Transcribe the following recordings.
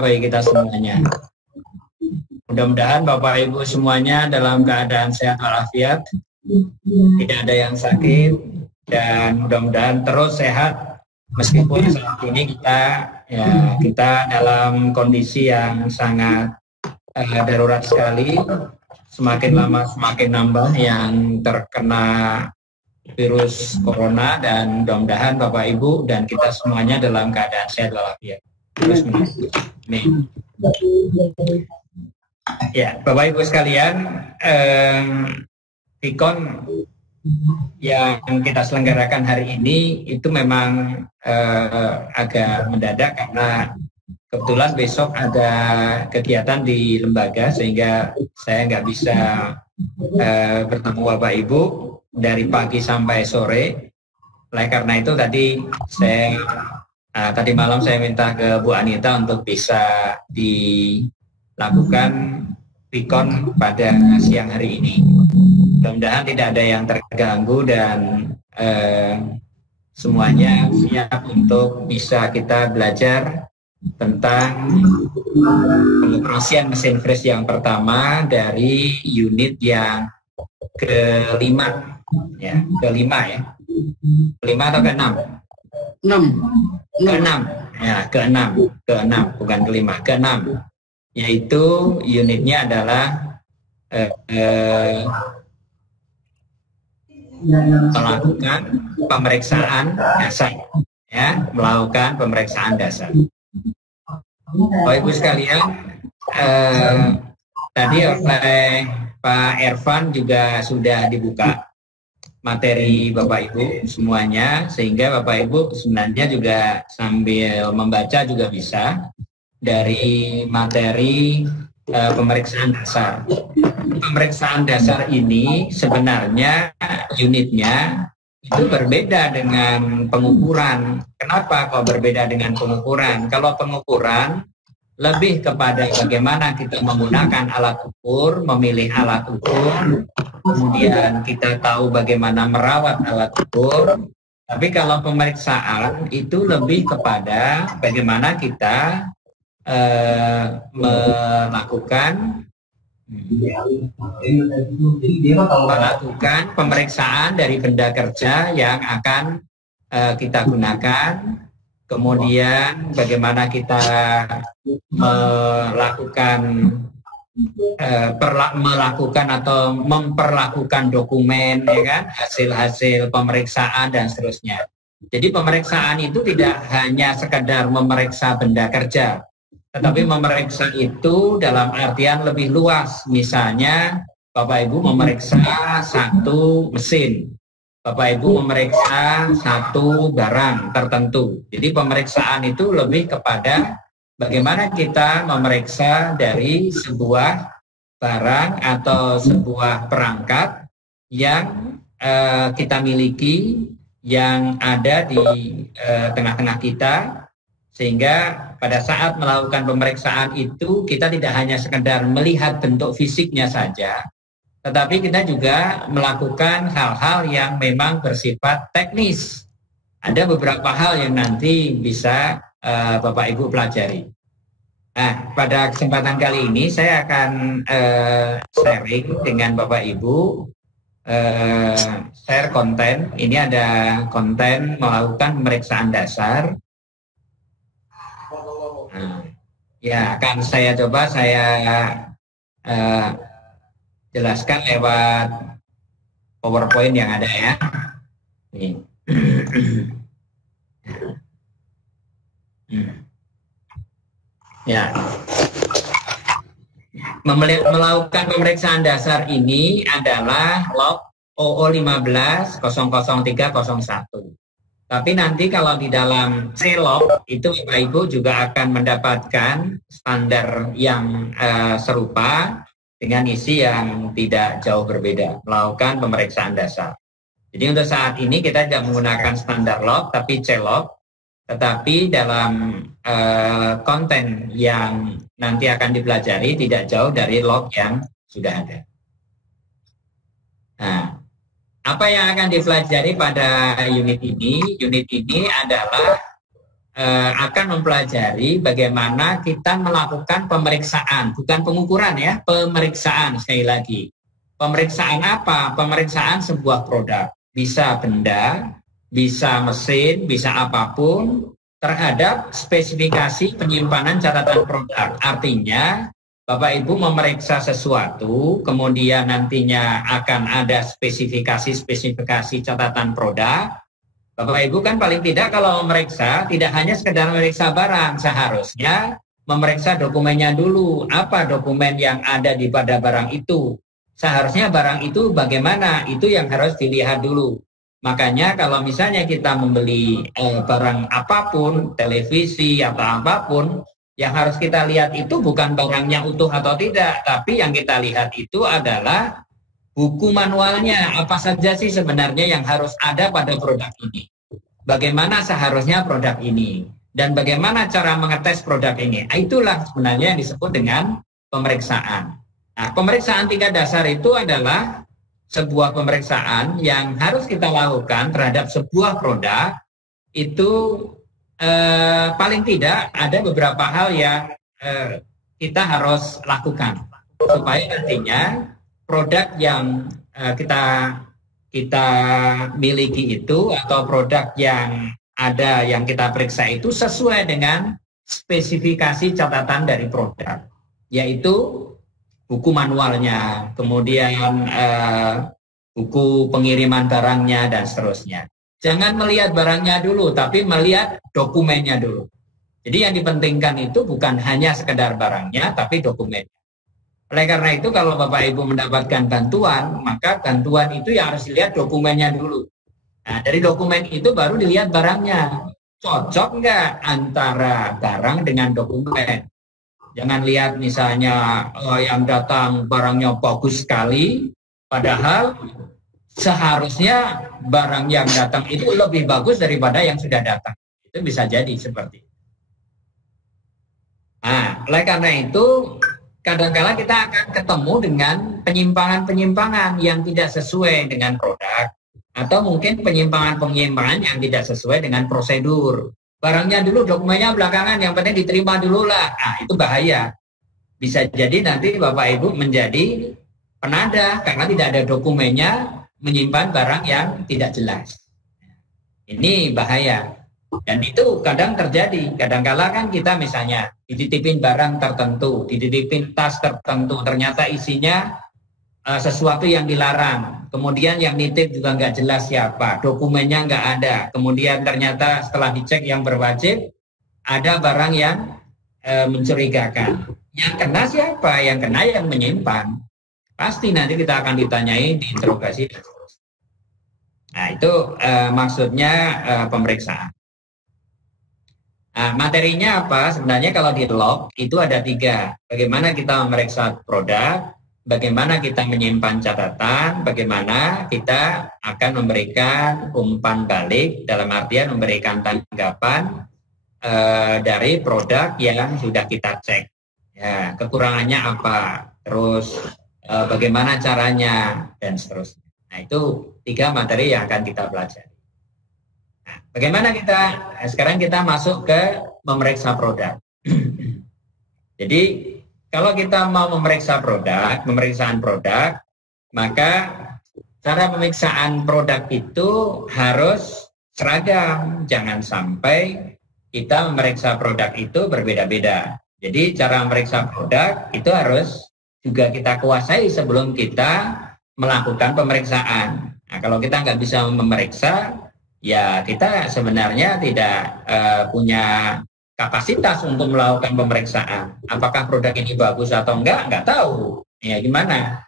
bagi kita semuanya. Mudah-mudahan Bapak Ibu semuanya dalam keadaan sehat walafiat, tidak ada yang sakit, dan mudah-mudahan terus sehat meskipun saat ini kita dalam kondisi yang sangat darurat sekali. Semakin lama semakin nambah yang terkena virus corona, dan mudah-mudahan Bapak Ibu dan kita semuanya dalam keadaan sehat walafiat. Terus amin. Ya, Bapak Ibu sekalian, Pikon yang kita selenggarakan hari ini itu memang agak mendadak karena kebetulan besok ada kegiatan di lembaga sehingga saya nggak bisa bertemu Bapak Ibu dari pagi sampai sore. Oleh karena itu tadi malam saya minta ke Bu Anita untuk bisa dilakukan Pikon pada siang hari ini. Mudah-mudahan tidak ada yang terganggu dan semuanya siap untuk bisa kita belajar tentang pengoperasian mesin freeze yang pertama dari unit yang kelima ya, kelima atau keenam? Keenam ya, keenam bukan kelima, keenam, yaitu unitnya adalah melakukan pemeriksaan dasar, ya, melakukan pemeriksaan dasar. Bapak Ibu sekalian, tadi oleh Pak Ervan juga sudah dibuka materi Bapak Ibu semuanya, sehingga Bapak Ibu sebenarnya juga sambil membaca juga bisa dari materi pemeriksaan dasar. Pemeriksaan dasar ini sebenarnya unitnya itu berbeda dengan pengukuran. Kenapa kok berbeda dengan pengukuran? Kalau pengukuran lebih kepada bagaimana kita menggunakan alat ukur, memilih alat ukur, kemudian kita tahu bagaimana merawat alat ukur. Tapi kalau pemeriksaan itu lebih kepada bagaimana kita melakukan pemeriksaan dari benda kerja yang akan kita gunakan, kemudian bagaimana kita melakukan atau memperlakukan dokumen, ya kan, hasil-hasil pemeriksaan dan seterusnya. Jadi pemeriksaan itu tidak hanya sekedar memeriksa benda kerja, tetapi memeriksa itu dalam artian lebih luas. Misalnya Bapak Ibu memeriksa satu mesin, Bapak Ibu memeriksa satu barang tertentu. Jadi pemeriksaan itu lebih kepada bagaimana kita memeriksa dari sebuah barang atau sebuah perangkat yang kita miliki, yang ada di tengah-tengah kita, sehingga pada saat melakukan pemeriksaan itu kita tidak hanya sekedar melihat bentuk fisiknya saja, tetapi kita juga melakukan hal-hal yang memang bersifat teknis. Ada beberapa hal yang nanti bisa Bapak Ibu pelajari. Nah, pada kesempatan kali ini saya akan sharing dengan Bapak Ibu, share konten. Ini ada konten melakukan pemeriksaan dasar. Ya, akan saya coba jelaskan lewat PowerPoint yang ada ya. Nih. Ya. Melakukan pemeriksaan dasar ini adalah log OO15 00301. Tapi nanti kalau di dalam C-log itu Bapak Ibu juga akan mendapatkan standar yang serupa dengan isi yang tidak jauh berbeda, melakukan pemeriksaan dasar. Jadi untuk saat ini kita tidak menggunakan standar log tapi C-log, tetapi dalam konten yang nanti akan dipelajari tidak jauh dari log yang sudah ada. Nah, apa yang akan dipelajari pada unit ini? Unit ini adalah akan mempelajari bagaimana kita melakukan pemeriksaan, bukan pengukuran ya, pemeriksaan sekali lagi. Pemeriksaan apa? Pemeriksaan sebuah produk. Bisa benda, bisa mesin, bisa apapun terhadap spesifikasi penyimpanan catatan produk. Artinya Bapak Ibu memeriksa sesuatu, kemudian nantinya akan ada spesifikasi catatan produk. Bapak Ibu kan paling tidak kalau memeriksa, tidak hanya sekedar memeriksa barang, seharusnya memeriksa dokumennya dulu. Apa dokumen yang ada di pada barang itu? Seharusnya barang itu bagaimana? Itu yang harus dilihat dulu. Makanya kalau misalnya kita membeli barang apapun, televisi atau apapun, yang harus kita lihat itu bukan barangnya utuh atau tidak, tapi yang kita lihat itu adalah buku manualnya, apa saja sih sebenarnya yang harus ada pada produk ini. Bagaimana seharusnya produk ini. Dan bagaimana cara mengetes produk ini. Itulah sebenarnya yang disebut dengan pemeriksaan. Nah, pemeriksaan tingkat dasar itu adalah sebuah pemeriksaan yang harus kita lakukan terhadap sebuah produk. Itu paling tidak ada beberapa hal yang kita harus lakukan. Supaya nantinya produk yang kita miliki itu atau produk yang ada yang kita periksa itu sesuai dengan spesifikasi catatan dari produk, yaitu buku manualnya, kemudian buku pengiriman barangnya dan seterusnya. Jangan melihat barangnya dulu, tapi melihat dokumennya dulu. Jadi yang dipentingkan itu bukan hanya sekedar barangnya, tapi dokumennya. Oleh karena itu kalau Bapak Ibu mendapatkan bantuan, maka bantuan itu yang harus dilihat dokumennya dulu. Nah, dari dokumen itu baru dilihat barangnya. Cocok nggak antara barang dengan dokumen? Jangan lihat misalnya yang datang barangnya bagus sekali, padahal seharusnya barang yang datang itu lebih bagus daripada yang sudah datang. Itu bisa jadi seperti itu. Nah, oleh karena itu kadang-kala kita akan ketemu dengan penyimpangan-penyimpangan yang tidak sesuai dengan produk, atau mungkin penyimpangan-penyimpangan yang tidak sesuai dengan prosedur. Barangnya dulu, dokumennya belakangan, yang penting diterima dulu lah. Nah, itu bahaya. Bisa jadi nanti Bapak Ibu menjadi penadah karena tidak ada dokumennya, menyimpan barang yang tidak jelas. Ini bahaya. Dan itu kadang terjadi. Kadang-kala kan kita misalnya dititipin barang tertentu, dititipin tas tertentu, ternyata isinya sesuatu yang dilarang. Kemudian yang nitip juga nggak jelas siapa, dokumennya nggak ada. Kemudian ternyata setelah dicek yang berwajib, ada barang yang mencurigakan. Yang kena siapa? Yang kena yang menyimpan. Pasti nanti kita akan ditanyai, diinterogasi. Nah, itu maksudnya pemeriksaan. Nah, materinya apa? Sebenarnya kalau di log itu ada 3. Bagaimana kita memeriksa produk, bagaimana kita menyimpan catatan, bagaimana kita akan memberikan umpan balik, dalam artian memberikan tanggapan dari produk yang sudah kita cek. Ya, kekurangannya apa, terus bagaimana caranya, dan seterusnya. Nah, itu 3 materi yang akan kita pelajari. Nah, bagaimana sekarang kita masuk ke memeriksa produk. Jadi kalau kita mau memeriksa produk, pemeriksaan produk, maka cara pemeriksaan produk itu harus seragam. Jangan sampai kita memeriksa produk itu berbeda-beda. Jadi cara memeriksa produk itu harus juga kita kuasai sebelum kita melakukan pemeriksaan. Nah, kalau kita nggak bisa memeriksa, ya kita sebenarnya tidak punya kapasitas untuk melakukan pemeriksaan. Apakah produk ini bagus atau enggak tahu. Ya gimana?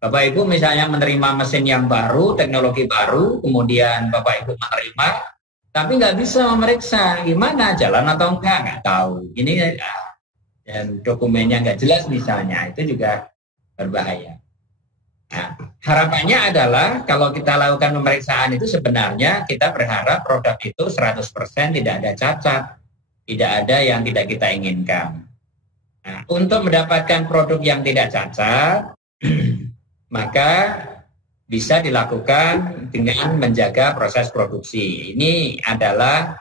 Bapak Ibu misalnya menerima mesin yang baru, teknologi baru, kemudian Bapak Ibu menerima, tapi nggak bisa memeriksa. Gimana? Jalan atau enggak tahu. Ini dan dokumennya nggak jelas misalnya, itu juga berbahaya. Nah, harapannya adalah kalau kita lakukan pemeriksaan itu sebenarnya kita berharap produk itu 100% tidak ada cacat, tidak ada yang tidak kita inginkan. Nah, untuk mendapatkan produk yang tidak cacat, maka bisa dilakukan dengan menjaga proses produksi. Ini adalah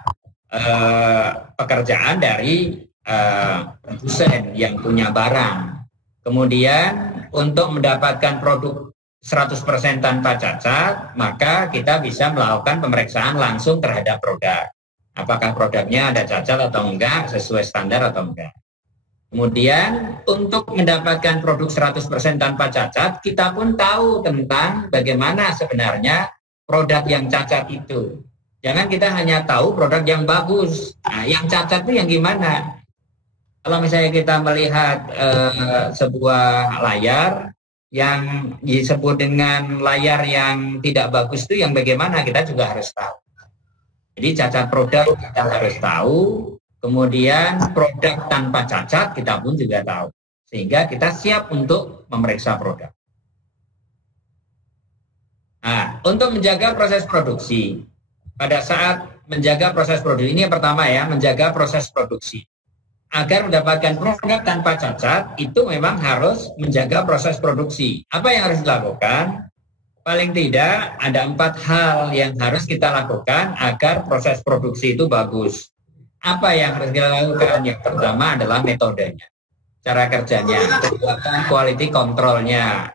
pekerjaan dari produsen yang punya barang. Kemudian untuk mendapatkan produk 100% tanpa cacat, maka kita bisa melakukan pemeriksaan langsung terhadap produk. Apakah produknya ada cacat atau enggak, sesuai standar atau enggak. Kemudian untuk mendapatkan produk 100% tanpa cacat, kita pun tahu tentang bagaimana sebenarnya produk yang cacat itu. Jangan kita hanya tahu produk yang bagus. Nah, yang cacat itu yang gimana? Kalau misalnya kita melihat sebuah layar yang disebut dengan layar yang tidak bagus itu yang bagaimana, kita juga harus tahu. Jadi cacat produk kita harus tahu. Kemudian produk tanpa cacat kita pun juga tahu. Sehingga kita siap untuk memeriksa produk. Nah, untuk menjaga proses produksi. Pada saat menjaga proses produksi, ini yang pertama ya, menjaga proses produksi. Agar mendapatkan produk tanpa cacat, itu memang harus menjaga proses produksi. Apa yang harus dilakukan? Paling tidak ada 4 hal yang harus kita lakukan agar proses produksi itu bagus. Apa yang harus kita lakukan? Yang pertama adalah metodenya, cara kerjanya, kegiatan quality controlnya,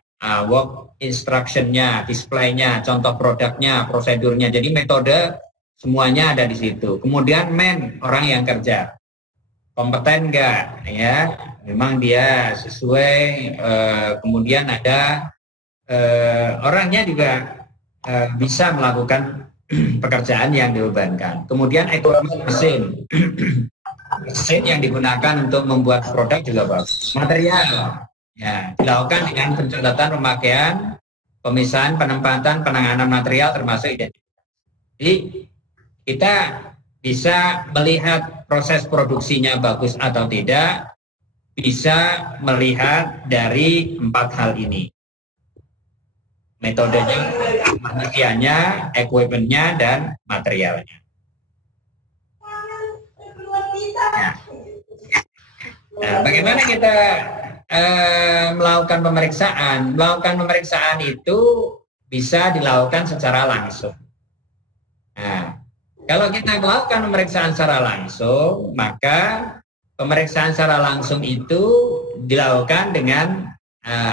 work instruction-nya, display-nya, contoh produknya, prosedurnya. Jadi metode semuanya ada di situ. Kemudian orang yang kerja, kompeten enggak? Ya, memang dia sesuai. Kemudian ada orangnya juga bisa melakukan pekerjaan yang dibebankan. Kemudian equipment mesin. Mesin yang digunakan untuk membuat produk juga bagus. Material ya dilakukan dengan pencatatan pemakaian, pemisahan, penempatan, penanganan material termasuk identifikasi. Jadi kita bisa melihat proses produksinya bagus atau tidak, bisa melihat dari 4 hal ini. Metodenya, manusianya, equipment-nya, dan materialnya. Nah, bagaimana kita melakukan pemeriksaan? Melakukan pemeriksaan itu bisa dilakukan secara langsung. Nah, kalau kita melakukan pemeriksaan secara langsung, maka pemeriksaan secara langsung itu dilakukan dengan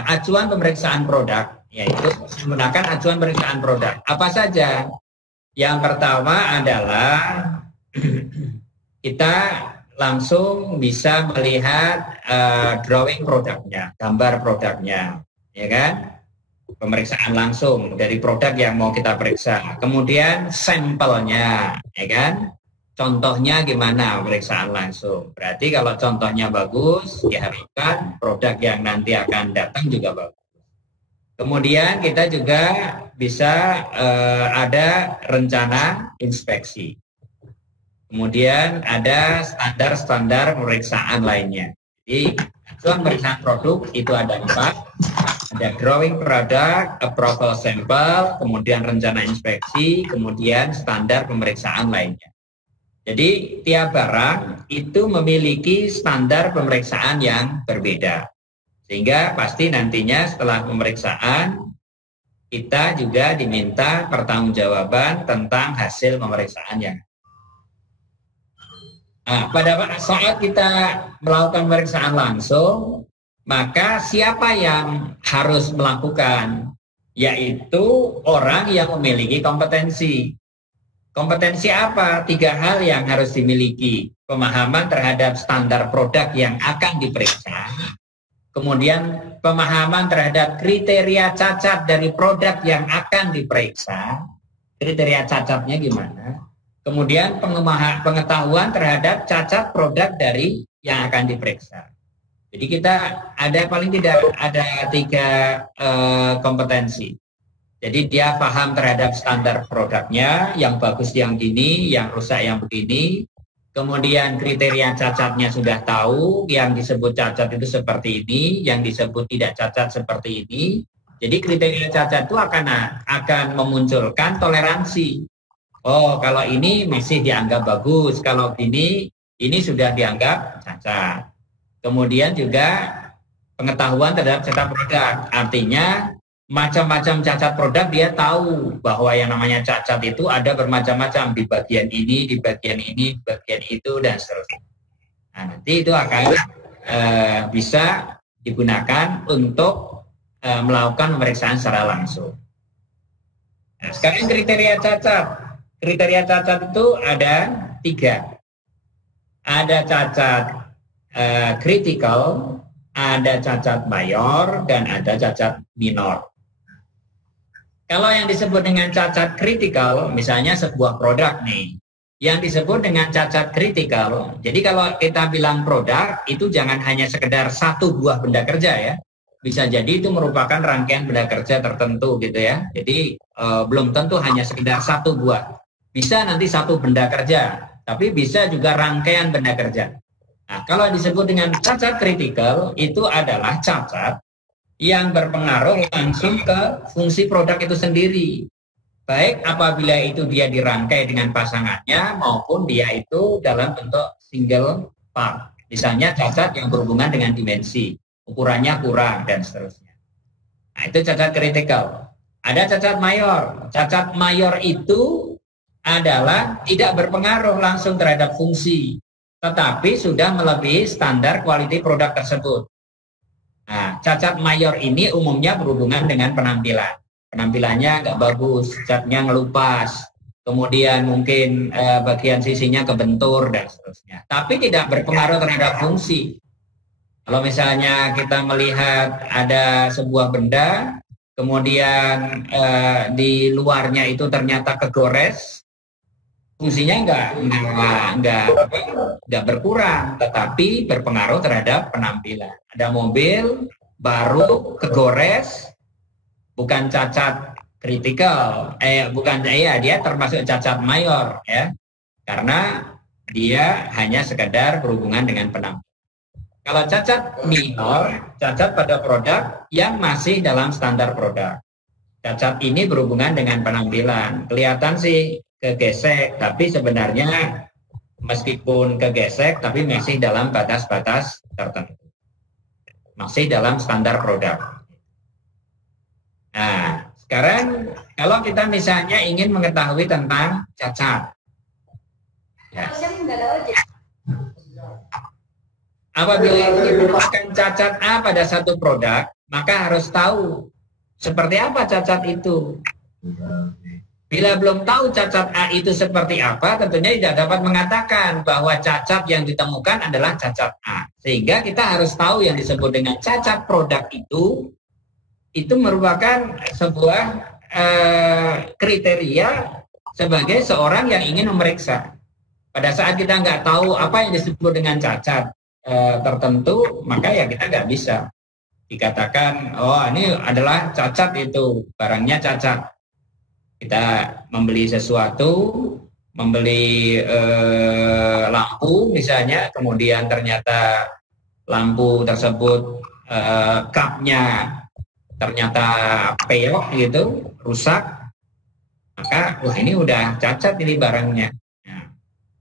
acuan pemeriksaan produk, yaitu menggunakan acuan pemeriksaan produk. Apa saja? Yang pertama adalah kita langsung bisa melihat drawing produknya, gambar produknya, ya kan? Pemeriksaan langsung dari produk yang mau kita periksa. Kemudian sampelnya, ya kan? Contohnya gimana pemeriksaan langsung. Berarti kalau contohnya bagus, diharapkan produk yang nanti akan datang juga bagus. Kemudian kita juga bisa ada rencana inspeksi. Kemudian ada standar-standar pemeriksaan lainnya. Jadi acuan pemeriksaan produk itu ada 4. Ada drawing produk, approval sampel, kemudian rencana inspeksi, kemudian standar pemeriksaan lainnya. Jadi tiap barang itu memiliki standar pemeriksaan yang berbeda. Sehingga pasti nantinya setelah pemeriksaan kita juga diminta pertanggungjawaban tentang hasil pemeriksaan yang. Nah, pada saat kita melakukan pemeriksaan langsung, maka siapa yang harus melakukan? Yaitu orang yang memiliki kompetensi. Kompetensi apa? 3 hal yang harus dimiliki. Pemahaman terhadap standar produk yang akan diperiksa. Kemudian pemahaman terhadap kriteria cacat dari produk yang akan diperiksa. Kriteria cacatnya gimana? Kemudian pengetahuan terhadap cacat produk dari yang akan diperiksa. Jadi kita ada paling tidak ada 3 kompetensi. Jadi dia paham terhadap standar produknya, yang bagus yang gini, yang rusak yang begini. Kemudian kriteria cacatnya sudah tahu, yang disebut cacat itu seperti ini, yang disebut tidak cacat seperti ini. Jadi kriteria cacat itu akan memunculkan toleransi. Oh, kalau ini masih dianggap bagus, kalau ini sudah dianggap cacat. Kemudian juga pengetahuan terhadap cacat produk, artinya macam-macam cacat produk, dia tahu bahwa yang namanya cacat itu ada bermacam-macam di bagian ini, di bagian ini, di bagian itu, dan seterusnya. Nah, nanti itu akan bisa digunakan untuk melakukan pemeriksaan secara langsung. Nah, sekarang kriteria cacat. Kriteria cacat itu ada 3. Ada cacat kritikal, ada cacat mayor, dan ada cacat minor. Kalau yang disebut dengan cacat kritikal, misalnya sebuah produk nih, yang disebut dengan cacat kritikal, jadi kalau kita bilang produk, itu jangan hanya sekedar satu buah benda kerja ya. Bisa jadi itu merupakan rangkaian benda kerja tertentu gitu ya. Jadi belum tentu hanya sekedar satu buah. Bisa nanti satu benda kerja, tapi bisa juga rangkaian benda kerja. Nah, kalau disebut dengan cacat kritikal, itu adalah cacat yang berpengaruh langsung ke fungsi produk itu sendiri. Baik apabila itu dia dirangkai dengan pasangannya maupun dia itu dalam bentuk single part. Misalnya cacat yang berhubungan dengan dimensi, ukurannya kurang dan seterusnya. Nah, itu cacat kritikal. Ada cacat mayor. Cacat mayor itu adalah tidak berpengaruh langsung terhadap fungsi, tetapi sudah melebihi standar quality produk tersebut. Nah, cacat mayor ini umumnya berhubungan dengan penampilan. Penampilannya nggak bagus, catnya ngelupas, kemudian mungkin bagian sisinya kebentur dan seterusnya. Tapi tidak berpengaruh terhadap fungsi. Kalau misalnya kita melihat ada sebuah benda, kemudian di luarnya itu ternyata kegores, fungsinya nggak berkurang, tetapi berpengaruh terhadap penampilan. Ada mobil baru kegores, bukan cacat kritikal, dia termasuk cacat mayor ya, karena dia hanya sekedar berhubungan dengan penampilan. Kalau cacat minor, cacat pada produk yang masih dalam standar produk. Cacat ini berhubungan dengan penampilan. Kelihatan sih kegesek, tapi sebenarnya meskipun kegesek, tapi masih dalam batas-batas tertentu. Masih dalam standar produk. Nah, sekarang kalau kita misalnya ingin mengetahui tentang cacat. Ya. Apabila ditemukan cacat A pada satu produk, maka harus tahu seperti apa cacat itu. Bila belum tahu cacat A itu seperti apa, tentunya tidak dapat mengatakan bahwa cacat yang ditemukan adalah cacat A. Sehingga kita harus tahu yang disebut dengan cacat produk itu merupakan sebuah kriteria sebagai seorang yang ingin memeriksa. Pada saat kita nggak tahu apa yang disebut dengan cacat tertentu, maka ya kita nggak bisa dikatakan, oh ini adalah cacat, itu barangnya cacat. Kita membeli sesuatu, membeli lampu misalnya, kemudian ternyata lampu tersebut kapnya ternyata peyok gitu, rusak, maka wah ini udah cacat ini barangnya. Nah,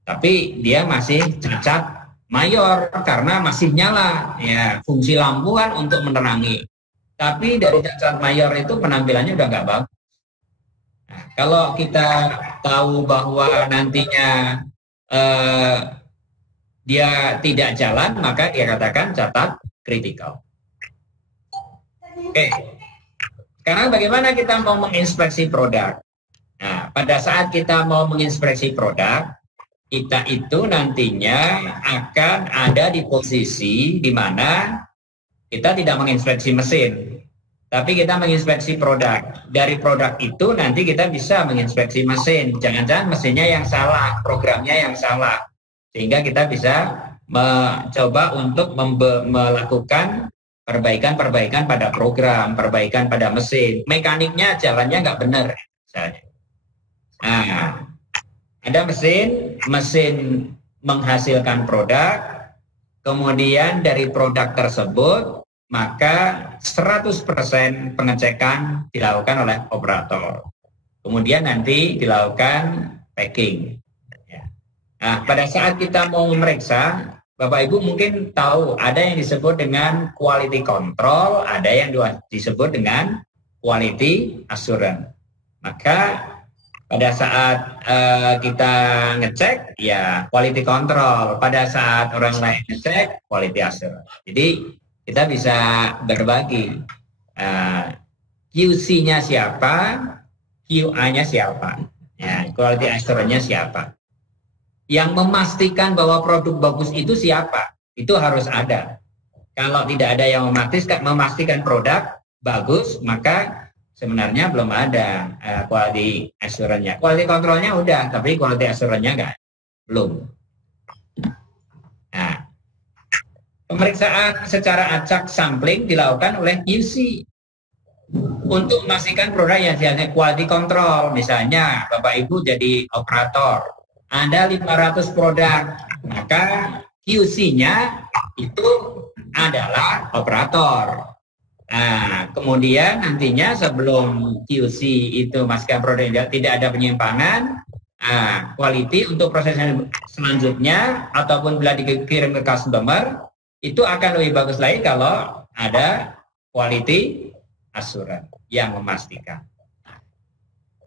tapi dia masih cacat mayor karena masih nyala, ya fungsi lampu kan untuk menerangi. Tapi dari cacat mayor itu penampilannya udah nggak bagus. Nah, kalau kita tahu bahwa nantinya dia tidak jalan, maka dia katakan cacat kritikal. Oke, sekarang bagaimana kita mau menginspeksi produk? Nah, pada saat kita mau menginspeksi produk, kita itu nantinya akan ada di posisi di mana kita tidak menginspeksi mesin, tapi kita menginspeksi produk. Dari produk itu nanti kita bisa menginspeksi mesin. Jangan-jangan mesinnya yang salah, programnya yang salah, sehingga kita bisa mencoba untuk melakukan perbaikan-perbaikan pada program, perbaikan pada mesin. Mekaniknya jalannya nggak benar, misalnya. Nah, ada mesin menghasilkan produk, kemudian dari produk tersebut, maka 100% pengecekan dilakukan oleh operator. Kemudian nanti dilakukan packing. Nah, pada saat kita mau memeriksa, Bapak Ibu mungkin tahu ada yang disebut dengan quality control, ada yang disebut dengan quality assurance. Maka pada saat kita ngecek, ya quality control. Pada saat orang lain ngecek, quality assurance. Jadi kita bisa berbagi. QC-nya siapa, QA-nya siapa, ya, quality assurance-nya siapa. Yang memastikan bahwa produk bagus itu siapa, itu harus ada. Kalau tidak ada yang memastikan produk bagus, maka sebenarnya belum ada quality assurance-nya. Quality control-nya udah, tapi quality assurance-nya enggak, belum. Nah, pemeriksaan secara acak sampling dilakukan oleh QC untuk memastikan produk yang sifatnya quality control. Misalnya Bapak Ibu jadi operator, ada 500 produk, maka QC-nya itu adalah operator. Nah, kemudian nantinya sebelum QC itu memastikan produk yang tidak ada penyimpangan, quality untuk proses selanjutnya ataupun bila dikirim ke customer itu akan lebih bagus lagi kalau ada quality assurance yang memastikan.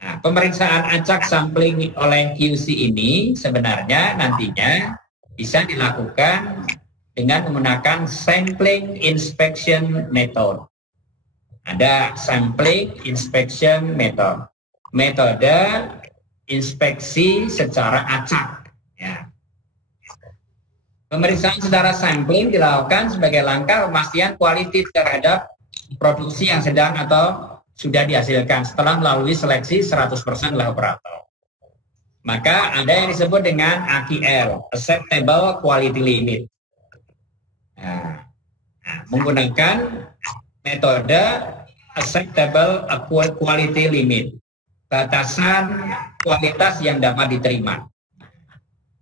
Nah, pemeriksaan acak sampling oleh QC ini sebenarnya nantinya bisa dilakukan dengan menggunakan sampling inspection method. Ada sampling inspection method, metode inspeksi secara acak. Ya. Pemeriksaan secara sampling dilakukan sebagai langkah pemastian kualitas terhadap produksi yang sedang atau sudah dihasilkan setelah melalui seleksi 100% oleh operator. Maka ada yang disebut dengan AQL, Acceptable Quality Limit. Nah, menggunakan metode Acceptable Quality Limit, batasan kualitas yang dapat diterima.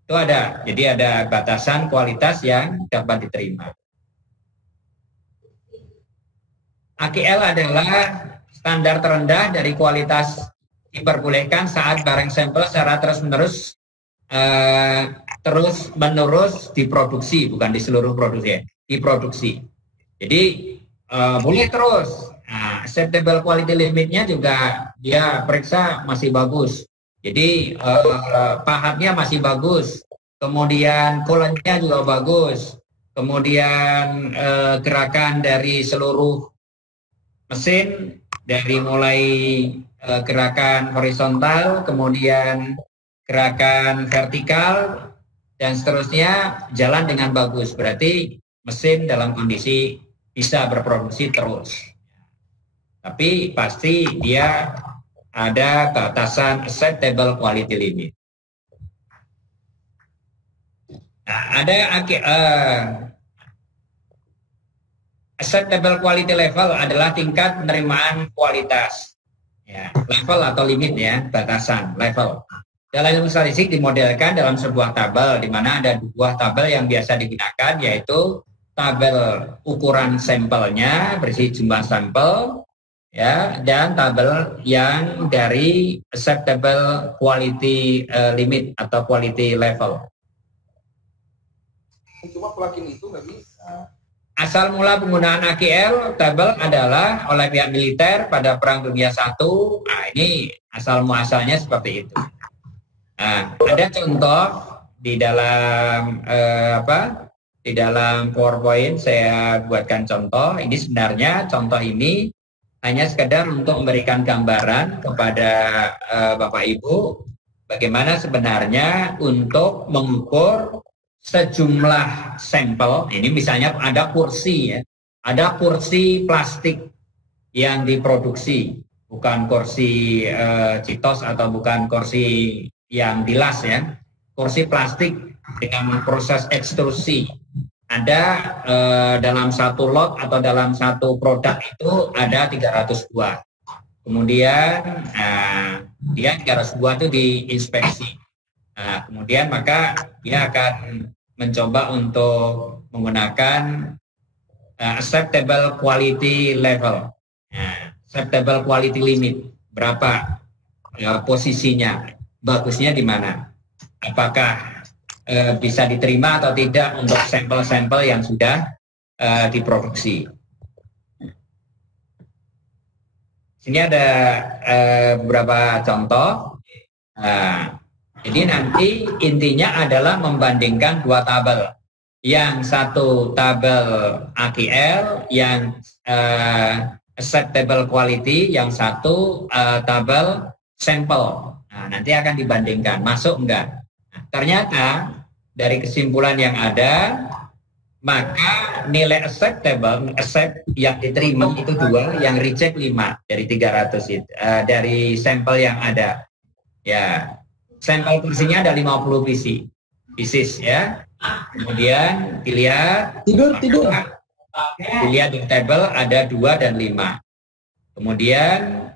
Itu ada, jadi ada batasan kualitas yang dapat diterima. AQL adalah standar terendah dari kualitas diperbolehkan saat barang sampel secara terus-menerus diproduksi, bukan di seluruh produksi, diproduksi. Jadi boleh terus. Nah, acceptable quality limitnya juga dia periksa masih bagus. Jadi pahatnya masih bagus, kemudian kolennya juga bagus, kemudian gerakan dari seluruh mesin dari mulai gerakan horizontal, kemudian gerakan vertikal, dan seterusnya jalan dengan bagus. Berarti mesin dalam kondisi bisa berproduksi terus. Tapi pasti dia ada batasan acceptable quality limit. Nah, ada acceptable quality level adalah tingkat penerimaan kualitas. Ya, level atau limit ya, batasan, level. Dalam ilmu statistik dimodelkan dalam sebuah tabel, di mana ada dua tabel yang biasa digunakan, yaitu tabel ukuran sampelnya, berisi jumlah sampel, ya, dan tabel yang dari acceptable quality limit atau quality level. Cuma plugin itu nggak bisa. Asal mula penggunaan AQL tabel adalah oleh pihak militer pada Perang Dunia I. Nah, ini asal muasalnya seperti itu. Nah, ada contoh di dalam di dalam PowerPoint saya buatkan contoh. Ini sebenarnya contoh ini hanya sekedar untuk memberikan gambaran kepada Bapak Ibu bagaimana sebenarnya untuk mengukur sejumlah sampel. Ini misalnya ada kursi ya, ada kursi plastik yang diproduksi, bukan kursi Citos atau bukan kursi yang dilas ya, kursi plastik dengan proses ekstrusi. Ada dalam satu lot atau dalam satu produk itu ada 300 buah. Kemudian dia 300 buah itu diinspeksi. Nah, kemudian maka dia akan mencoba untuk menggunakan acceptable quality level, acceptable quality limit, berapa posisinya, bagusnya di mana, apakah bisa diterima atau tidak untuk sampel-sampel yang sudah diproduksi. Sini ada beberapa contoh. Nah, jadi nanti intinya adalah membandingkan dua tabel. Yang satu tabel AQL, yang acceptable quality, yang satu tabel sampel. Nah, nanti akan dibandingkan, masuk enggak. Nah, ternyata dari kesimpulan yang ada, maka nilai acceptable, accept yang diterima itu 2, yang reject 5 dari 300 itu, dari sampel yang ada. Ya, sampel kursinya ada 50 pieces ya. Kemudian dilihat dilihat di tabel ada 2 dan 5. Kemudian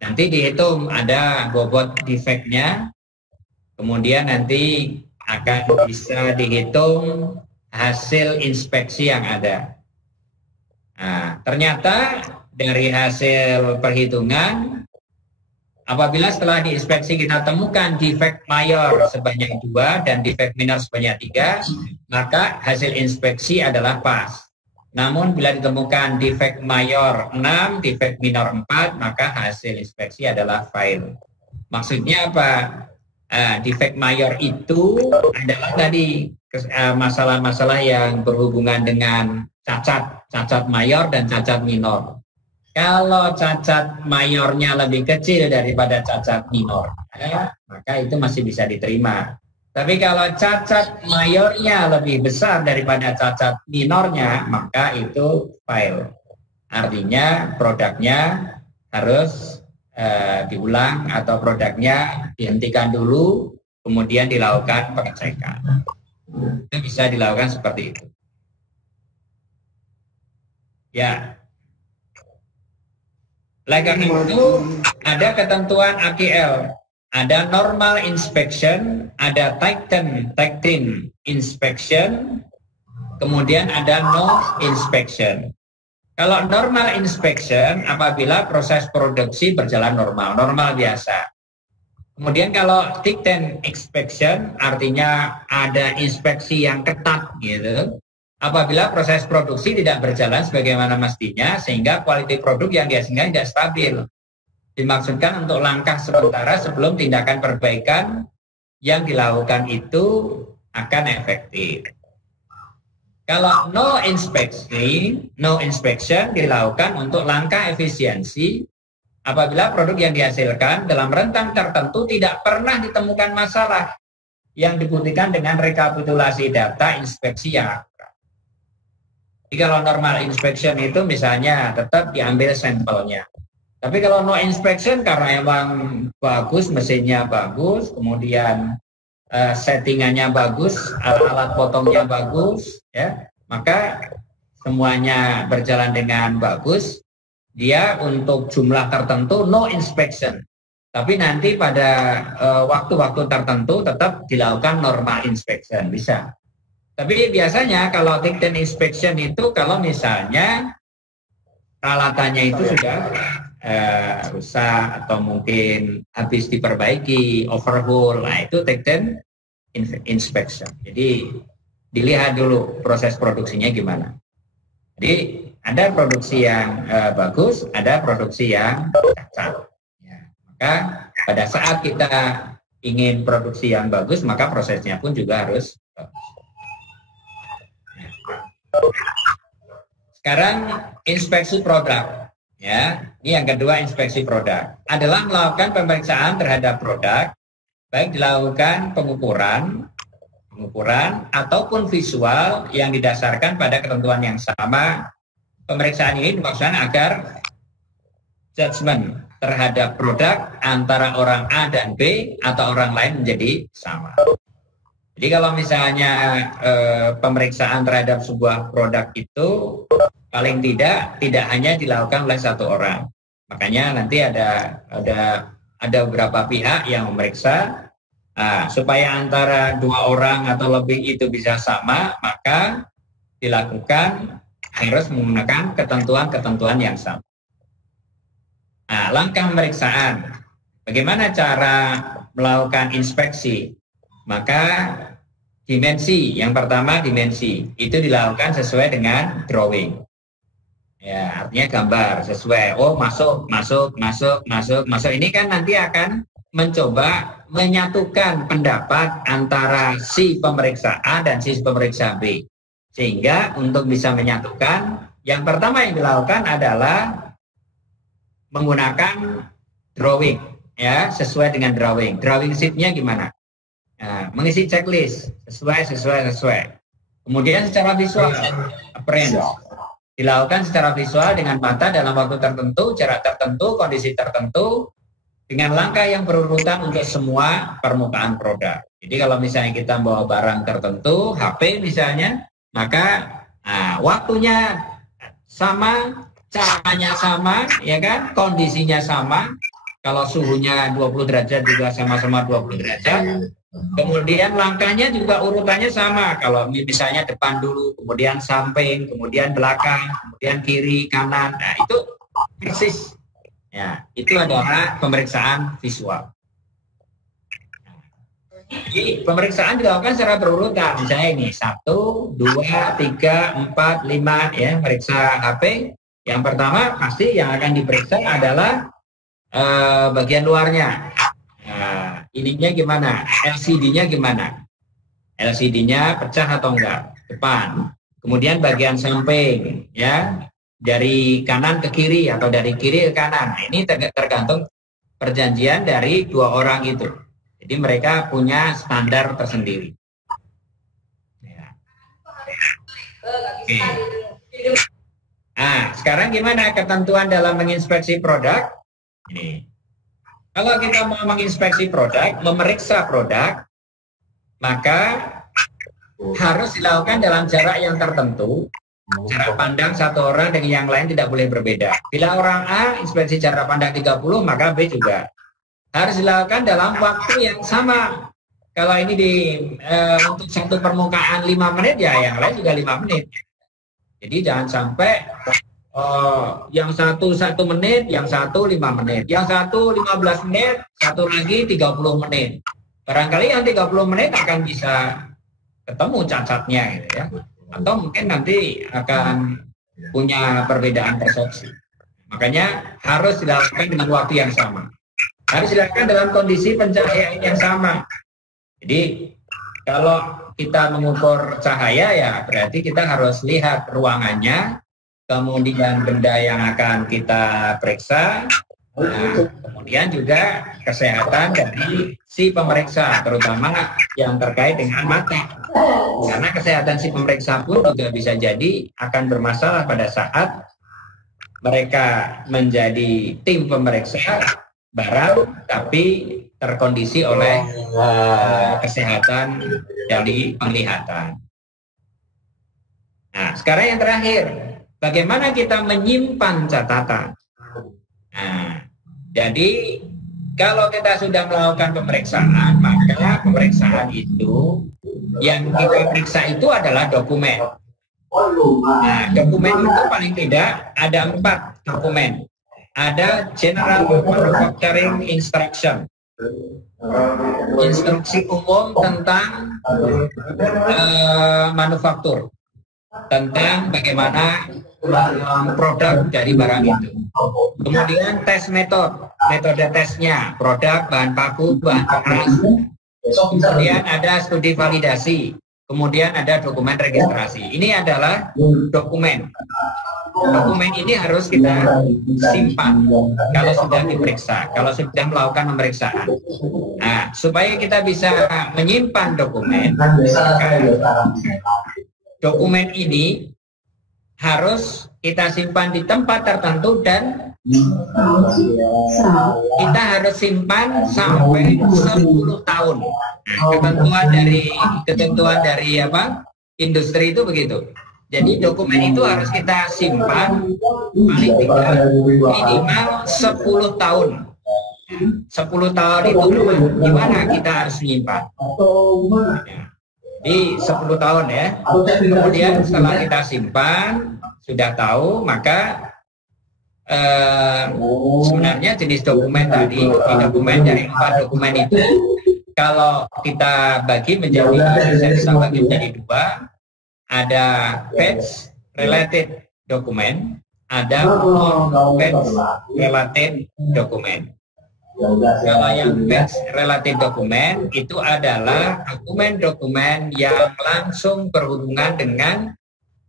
nanti dihitung ada bobot defeknya. Kemudian nanti akan bisa dihitung hasil inspeksi yang ada. Nah, ternyata dari hasil perhitungan, apabila setelah diinspeksi kita temukan defek mayor sebanyak 2 dan defek minor sebanyak 3, maka hasil inspeksi adalah pas. Namun bila ditemukan defek mayor 6, defek minor 4, maka hasil inspeksi adalah fail. Maksudnya apa? Defek mayor itu adalah tadi masalah-masalah yang berhubungan dengan cacat mayor dan cacat minor. Kalau cacat mayornya lebih kecil daripada cacat minor, maka itu masih bisa diterima. Tapi kalau cacat mayornya lebih besar daripada cacat minornya, maka itu fail. Artinya produknya harus diulang atau produknya dihentikan dulu, kemudian dilakukan pengecekan. Itu bisa dilakukan seperti itu. Ya. Oleh karena itu, ada ketentuan AQL, ada normal inspection, ada Tighten inspection, kemudian ada no inspection. Kalau normal inspection, apabila proses produksi berjalan normal biasa. Kemudian kalau Tighten inspection, artinya ada inspeksi yang ketat gitu. Apabila proses produksi tidak berjalan sebagaimana mestinya, sehingga kualitas produk yang dihasilkan tidak stabil. Dimaksudkan untuk langkah sementara sebelum tindakan perbaikan yang dilakukan itu akan efektif. Kalau no inspection dilakukan untuk langkah efisiensi apabila produk yang dihasilkan dalam rentang tertentu tidak pernah ditemukan masalah yang dibuktikan dengan rekapitulasi data inspeksi yang akurat. Jadi kalau normal inspection itu misalnya tetap diambil sampelnya. Tapi kalau no inspection karena emang bagus, mesinnya bagus, kemudian settingannya bagus, alat potongnya bagus, ya, maka semuanya berjalan dengan bagus. Dia untuk jumlah tertentu no inspection. Tapi nanti pada waktu-waktu tertentu tetap dilakukan normal inspection, bisa. Tapi biasanya kalau Tighten inspection itu kalau misalnya peralatannya itu sudah rusak atau mungkin habis diperbaiki, overhaul, nah itu Tighten inspection. Jadi dilihat dulu proses produksinya gimana. Jadi ada produksi yang bagus, ada produksi yang cacat. Ya, maka pada saat kita ingin produksi yang bagus, maka prosesnya pun juga harus bagus. Sekarang inspeksi produk, ya. Ini yang kedua, inspeksi produk adalah melakukan pemeriksaan terhadap produk, baik dilakukan pengukuran ataupun visual yang didasarkan pada ketentuan yang sama. Pemeriksaan ini dimaksudkan agar judgement terhadap produk antara orang A dan B atau orang lain menjadi sama. Jadi kalau misalnya pemeriksaan terhadap sebuah produk itu paling tidak hanya dilakukan oleh satu orang. Makanya nanti ada beberapa pihak yang memeriksa. Nah, supaya antara 2 orang atau lebih itu bisa sama, maka dilakukan harus menggunakan ketentuan-ketentuan yang sama. Nah, langkah pemeriksaan. Bagaimana cara melakukan inspeksi? Maka dimensi, yang pertama dimensi, itu dilakukan sesuai dengan drawing. Ya, artinya gambar sesuai. Oh, masuk, masuk, masuk, masuk, masuk. Ini kan nanti akan mencoba menyatukan pendapat antara si pemeriksa A dan si pemeriksa B. Sehingga untuk bisa menyatukan, yang pertama yang dilakukan adalah menggunakan drawing, ya, sesuai dengan drawing. Drawing sheet-nya gimana? Nah, mengisi checklist sesuai. Kemudian secara visual, appearance. Dilakukan secara visual dengan mata dalam waktu tertentu, jarak tertentu, kondisi tertentu, dengan langkah yang berurutan untuk semua permukaan produk. Jadi kalau misalnya kita bawa barang tertentu, HP misalnya, maka waktunya sama, caranya sama, ya kan, kondisinya sama. Kalau suhunya 20 derajat juga sama-sama 20 derajat. Kemudian langkahnya juga urutannya sama. Kalau misalnya depan dulu, kemudian samping, kemudian belakang, kemudian kiri, kanan. Nah, itu persis. Ya, itu adalah pemeriksaan visual. Jadi pemeriksaan dilakukan secara berurutan. Misalnya ini 1, 2, 3, 4, 5, ya, periksa HP. Yang pertama pasti yang akan diperiksa adalah bagian luarnya. Nah, ininya gimana? LCD-nya gimana? LCD-nya pecah atau enggak? Depan. Kemudian bagian samping, ya, dari kanan ke kiri atau dari kiri ke kanan. Nah, ini tergantung perjanjian dari dua orang itu. Jadi mereka punya standar tersendiri. Ya. Oke. Nah, sekarang gimana ketentuan dalam menginspeksi produk? Ini. Kalau kita mau menginspeksi produk, memeriksa produk, maka harus dilakukan dalam jarak yang tertentu. Jarak pandang satu orang dengan yang lain tidak boleh berbeda. Bila orang A inspeksi jarak pandang 30, maka B juga. Harus dilakukan dalam waktu yang sama. Kalau ini untuk satu permukaan 5 menit, ya yang lain juga 5 menit. Jadi jangan sampai yang satu 1 menit, yang satu 5 menit, yang satu 15 menit, satu lagi 30 menit. Barangkali yang 30 menit akan bisa ketemu cacatnya gitu ya. Atau mungkin nanti akan punya perbedaan persepsi. Makanya harus dilakukan dengan waktu yang sama. Harus dilakukan dalam kondisi pencahayaan yang sama. Jadi kalau kita mengukur cahaya, ya berarti kita harus lihat ruangannya, kemudian benda yang akan kita periksa, kemudian juga kesehatan dari si pemeriksa, terutama yang terkait dengan mata. Karena kesehatan si pemeriksa pun juga bisa jadi akan bermasalah pada saat mereka menjadi tim pemeriksa barang, tapi terkondisi oleh kesehatan dari penglihatan. Nah, sekarang yang terakhir, bagaimana kita menyimpan catatan? Nah, jadi kalau kita sudah melakukan pemeriksaan, maka pemeriksaan itu yang kita periksa itu adalah dokumen. Nah, dokumen itu paling tidak ada 4 dokumen. Ada General Manufacturing Instruction, instruksi umum tentang manufaktur, tentang bagaimana produk dari barang itu. Kemudian tes metode tesnya, produk, bahan baku, bahan pengeras. Kemudian ada studi validasi. Kemudian ada dokumen registrasi. Ini adalah dokumen. Dokumen ini harus kita simpan kalau sudah diperiksa, kalau sudah melakukan pemeriksaan. Nah, supaya kita bisa menyimpan dokumen, dokumen ini harus kita simpan di tempat tertentu dan kita harus simpan sampai 10 tahun. Nah, ketentuan dari industri itu begitu. Jadi dokumen itu harus kita simpan paling tidak minimal 10 tahun. 10 tahun itu gimana kita harus menyimpan? Di 10 tahun ya. Kemudian setelah kita simpan, sudah tahu, maka sebenarnya jenis dokumen tadi, dokumen dari 4 dokumen itu, kalau kita bagi menjadi 2, ada batch related dokumen, ada non-batch related dokumen. Kalau yang batch related dokumen itu adalah dokumen-dokumen yang langsung berhubungan dengan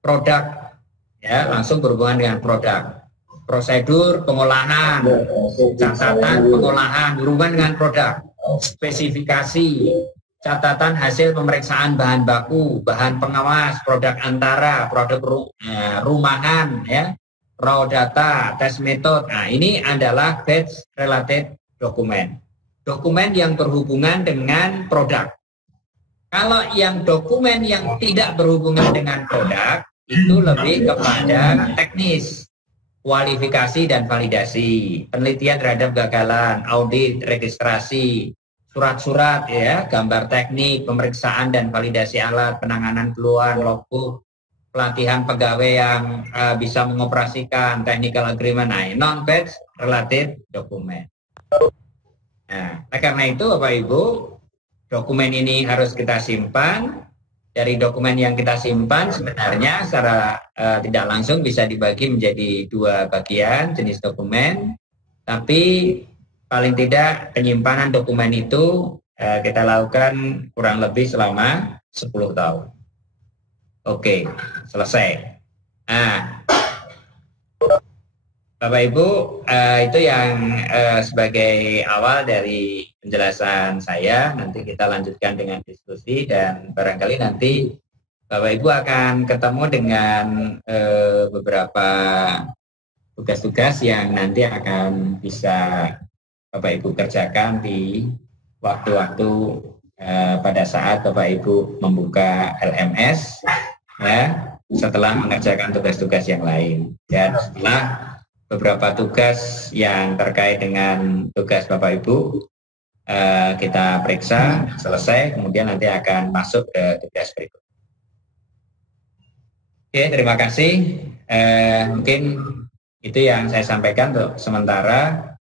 produk, ya, langsung berhubungan dengan produk. Prosedur pengolahan, catatan pengolahan berhubungan dengan produk, spesifikasi, catatan hasil pemeriksaan bahan baku, bahan pengawas, produk antara, produk rumahan, ya, raw data, tes metode. Nah, ini adalah batch related dokumen. Dokumen yang berhubungan dengan produk. Kalau yang dokumen yang tidak berhubungan dengan produk, itu lebih kepada teknis, kualifikasi dan validasi, penelitian terhadap gagalan, audit, registrasi, surat-surat, ya, gambar teknik, pemeriksaan dan validasi alat, penanganan keluhan, logbook, pelatihan pegawai yang bisa mengoperasikan, technical agreement, non-batch related dokumen. Nah, karena itu Bapak Ibu, dokumen ini harus kita simpan. Dari dokumen yang kita simpan sebenarnya secara tidak langsung bisa dibagi menjadi 2 bagian jenis dokumen, tapi paling tidak penyimpanan dokumen itu kita lakukan kurang lebih selama 10 tahun. Oke, selesai. Nah, Bapak Ibu, itu yang sebagai awal dari penjelasan saya. Nanti kita lanjutkan dengan diskusi dan barangkali nanti Bapak Ibu akan ketemu dengan beberapa tugas-tugas yang nanti akan bisa Bapak Ibu kerjakan di waktu-waktu pada saat Bapak Ibu membuka LMS, ya, setelah mengerjakan tugas-tugas yang lain. Dan setelah beberapa tugas yang terkait dengan tugas Bapak Ibu kita periksa selesai, kemudian nanti akan masuk ke tugas berikutnya. Oke, terima kasih. Mungkin itu yang saya sampaikan untuk sementara.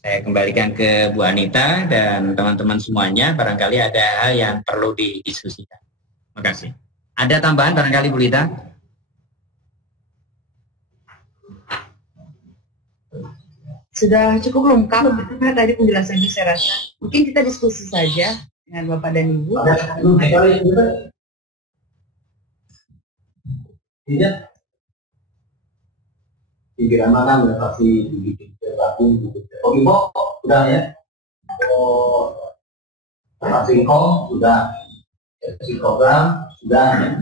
Saya kembalikan ke Bu Anita dan teman-teman semuanya. Barangkali ada hal yang perlu didiskusikan. Terima kasih. Ada tambahan barangkali Bu Lita? Sudah cukup lengkap tadi penjelasannya, saya rasa. Mungkin kita diskusi saja dengan Bapak dan Ibu. Tidak. Pikiran makan udah pasti bergabung. Oh, Ibu udah ya. Oh, Singkong sudah. Program sudah.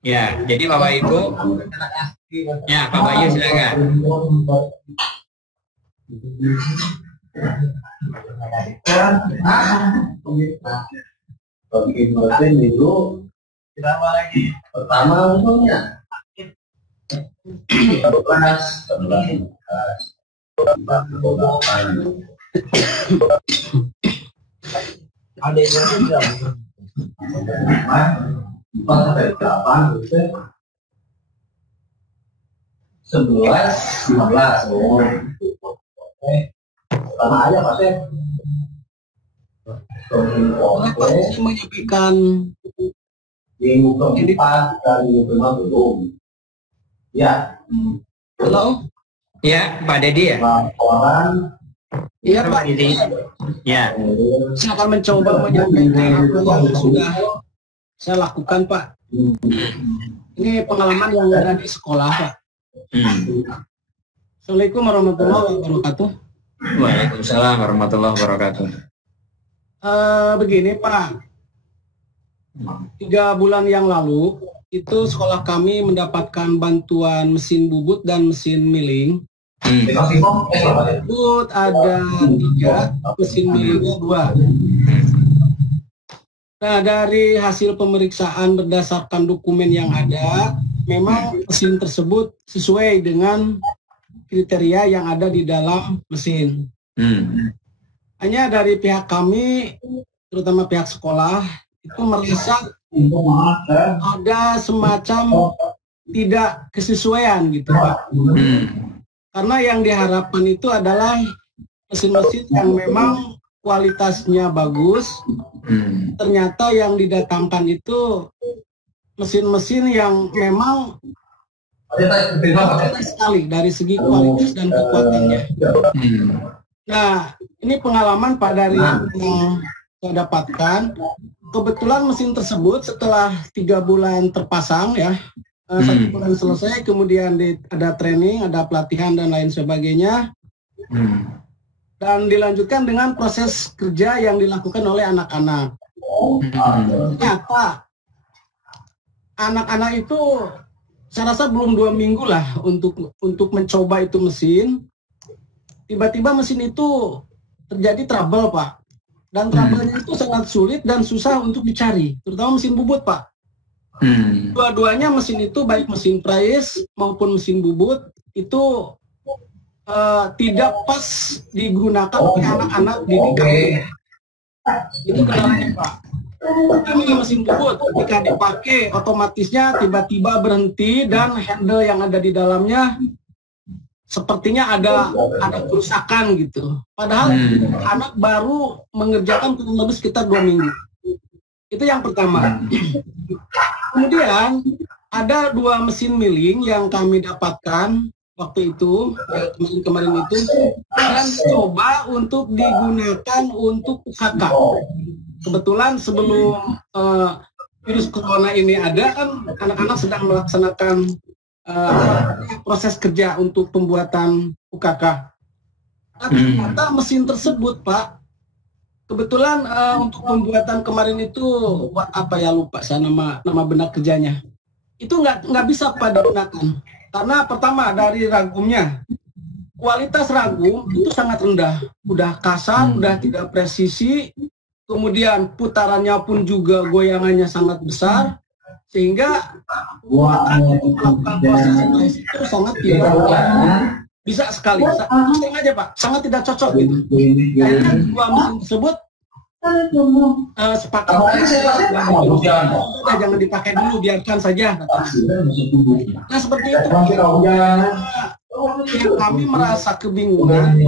Ya, jadi Bapak Ibu, ya Pak Bayu silakan. Bagi mesin itu berapa lagi? Pertama untungnya 11 ada yang sudah 4 sampai 8 gitu. 11, 15. Oh. Oke. Sama aja pasti. Kenapa saya menyampaikan minggu keempat kali minggu kelima belum? Ya. halo? Ya, Pak Dedi ya? Laporan. Iya Pak. Ya. Saya akan mencoba menyampaikan apa yang sudah saya lakukan Pak. Ini pengalaman yang ada di sekolah Pak. Assalamualaikum warahmatullahi wabarakatuh. Waalaikumsalam warahmatullahi wabarakatuh. Begini Pak, 3 bulan yang lalu itu sekolah kami mendapatkan bantuan mesin bubut dan mesin milling. Bubut ada 3, mesin millingnya 2. Nah, dari hasil pemeriksaan berdasarkan dokumen yang ada, memang mesin tersebut sesuai dengan kriteria yang ada di dalam mesin. Hanya dari pihak kami, terutama pihak sekolah, itu merasa ada semacam tidak kesesuaian gitu Pak. Karena yang diharapkan itu adalah mesin-mesin yang memang kualitasnya bagus, ternyata yang didatangkan itu mesin-mesin yang memang sekali dari segi kualitas dan kekuatannya. Nah, ini pengalaman Pak dari yang saya dapatkan. Kebetulan mesin tersebut setelah 3 bulan terpasang ya, 1 bulan selesai, kemudian ada training, ada pelatihan dan lain sebagainya, dan dilanjutkan dengan proses kerja yang dilakukan oleh anak-anak. Ternyata anak-anak itu saya rasa belum 2 minggu lah untuk mencoba itu mesin. Tiba-tiba mesin itu terjadi trouble, Pak. Dan trouble-nya itu sangat sulit dan susah untuk dicari, terutama mesin bubut, Pak. Dua-duanya mesin itu, baik mesin Price maupun mesin bubut, itu tidak pas digunakan oleh anak-anak didik kami. Itu kendalanya, Pak. Kami mesin bubut ketika dipakai, otomatisnya tiba-tiba berhenti dan handle yang ada di dalamnya sepertinya ada kerusakan gitu. Padahal anak baru mengerjakan kurang lebih sekitar 2 minggu. Itu yang pertama. Kemudian ada 2 mesin milling yang kami dapatkan waktu itu, kemarin itu, dan coba untuk digunakan untuk UKK. Kebetulan sebelum virus corona ini ada, kan anak-anak sedang melaksanakan proses kerja untuk pembuatan UKK. Tapi ternyata mesin tersebut, Pak, kebetulan untuk pembuatan kemarin itu apa ya, lupa saya nama benar kerjanya. Itu nggak bisa Pak digunakan. Karena pertama dari ragumnya, kualitas ragum itu sangat rendah, udah kasar, udah tidak presisi, kemudian putarannya pun juga goyangannya sangat besar, sehingga melakukan proses itu sangat tidak bisa sekali, setengah aja Pak, sangat tidak cocok gitu. Akhirnya 2 mesin tersebut sepakat jangan dipakai dulu, biarkan saja. Nah seperti itu yang kami merasa kebingungan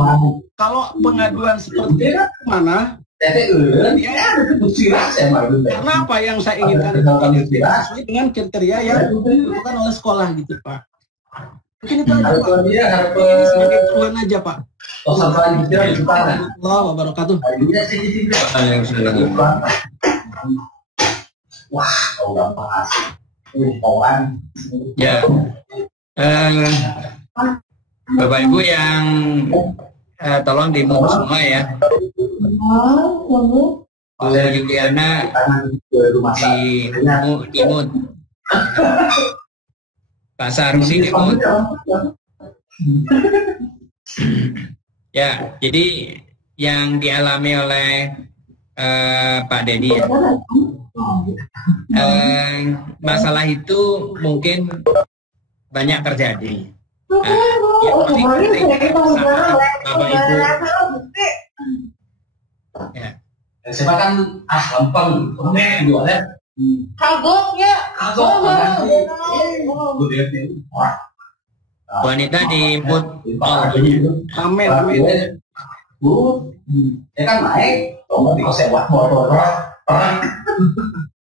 kalau pengaduan seperti itu mana. Karena apa yang saya inginkan itu sesuai dengan kriteria yang dilakukan oleh sekolah gitu Pak. Mungkin itu aja Pak. Ini sebagai keluhan aja Pak. Warahmatullahi wabarakatuh. Wah, udah bahas. Ya, Bapak Ibu yang tolong di-mute semua ya. Bu Juliana di-mute. Pak Sarusi di-mute. Ya, jadi yang dialami oleh Pak Dedi ya, masalah itu mungkin banyak terjadi. Yang paling penting bersama Bapak Ibu. Ya. Siapa kan lempeng, jualnya. Kagok ya. Wanita di mood Amin. Ya kan naik, kamu di sewa motor.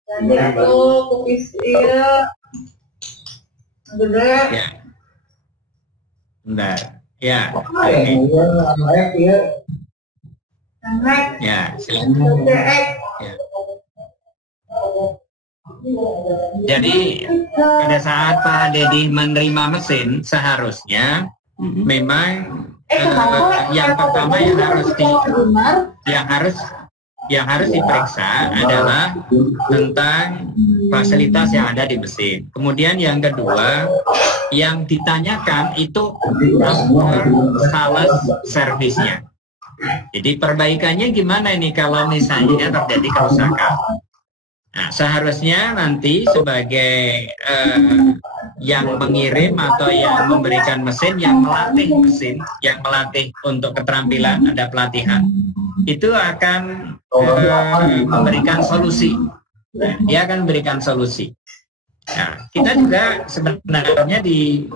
Jadi itu kupis iya. Gede. Ya. Bentar. Ya. Naik ya. Naik. Ya, silakan. Ya. Jadi pada saat Pak Dedi menerima mesin, seharusnya memang yang pertama yang harus diperiksa adalah tentang fasilitas yang ada di mesin. Kemudian yang kedua, yang ditanyakan itu sales servisnya. Jadi perbaikannya gimana ini kalau misalnya terjadi kerusakan? Nah, seharusnya nanti sebagai yang mengirim atau yang memberikan mesin, yang melatih untuk keterampilan, ada pelatihan, itu akan memberikan solusi. Nah, dia akan memberikan solusi. Nah, kita juga sebenarnya di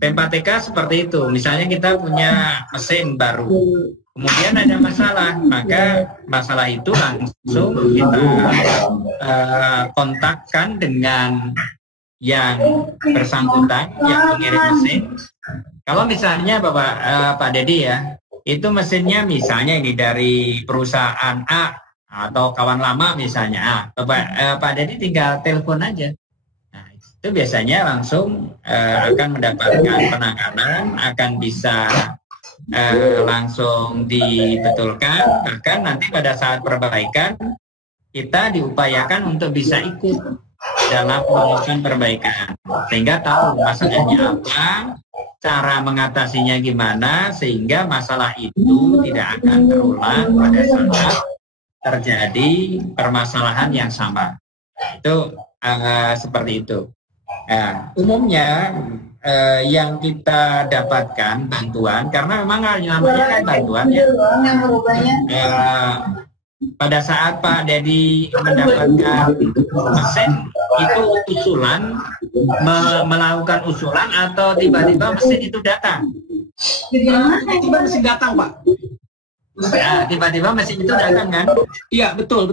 PEMPATK seperti itu. Misalnya kita punya mesin baru, kemudian ada masalah, maka masalah itu langsung kita kontakkan dengan yang bersangkutan, yang mengirim mesin. Kalau misalnya Pak Dedi ya, itu mesinnya misalnya ini dari perusahaan A atau kawan lama misalnya A, Pak Dedi tinggal telepon aja. Nah, itu biasanya langsung akan mendapatkan penanganan, akan bisa langsung dibetulkan, bahkan nanti pada saat perbaikan kita diupayakan untuk bisa ikut dalam melakukan perbaikan, sehingga tahu masalahnya apa, cara mengatasinya gimana, sehingga masalah itu tidak akan terulang pada saat terjadi permasalahan yang sama. Itu seperti itu. Nah, umumnya yang kita dapatkan bantuan, karena memang namanya kan bantuan ya. Pada saat Pak Dedi mendapatkan mesin itu usulan, melakukan usulan, atau tiba-tiba mesin itu datang? Tiba-tiba mesin datang, Pak. Tiba-tiba mesin itu datang kan? Iya, betul.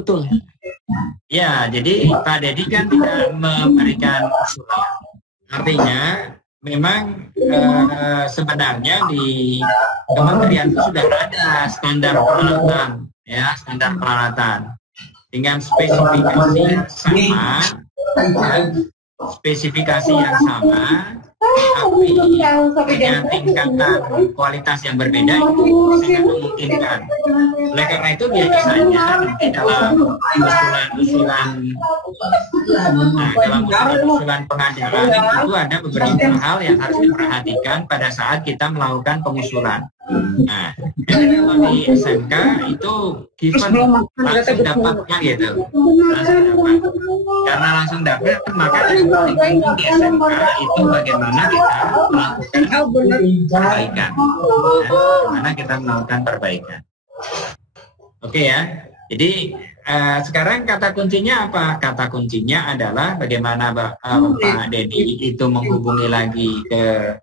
Ya, jadi Pak Dedi kan tidak memberikan usulan. Artinya memang sebenarnya di kementerian itu sudah ada standar peralatan, ya, standar peralatan dengan spesifikasi yang sama, tapi dengan tingkatan kualitas yang berbeda itu sangat memungkinkan. Oleh karena itu biasanya nanti dalam usulan pengajaran itu ada beberapa hal yang harus diperhatikan pada saat kita melakukan pengusulan. Nah, kalau di SMK itu given langsung dapatnya gitu, karena langsung dapat, maka yang paling penting di SMK itu bagaimana kita melakukan perbaikan, bagaimana kita melakukan perbaikan. Oke ya, jadi sekarang kata kuncinya apa? Kata kuncinya adalah bagaimana Pak Dedi itu menghubungi lagi ke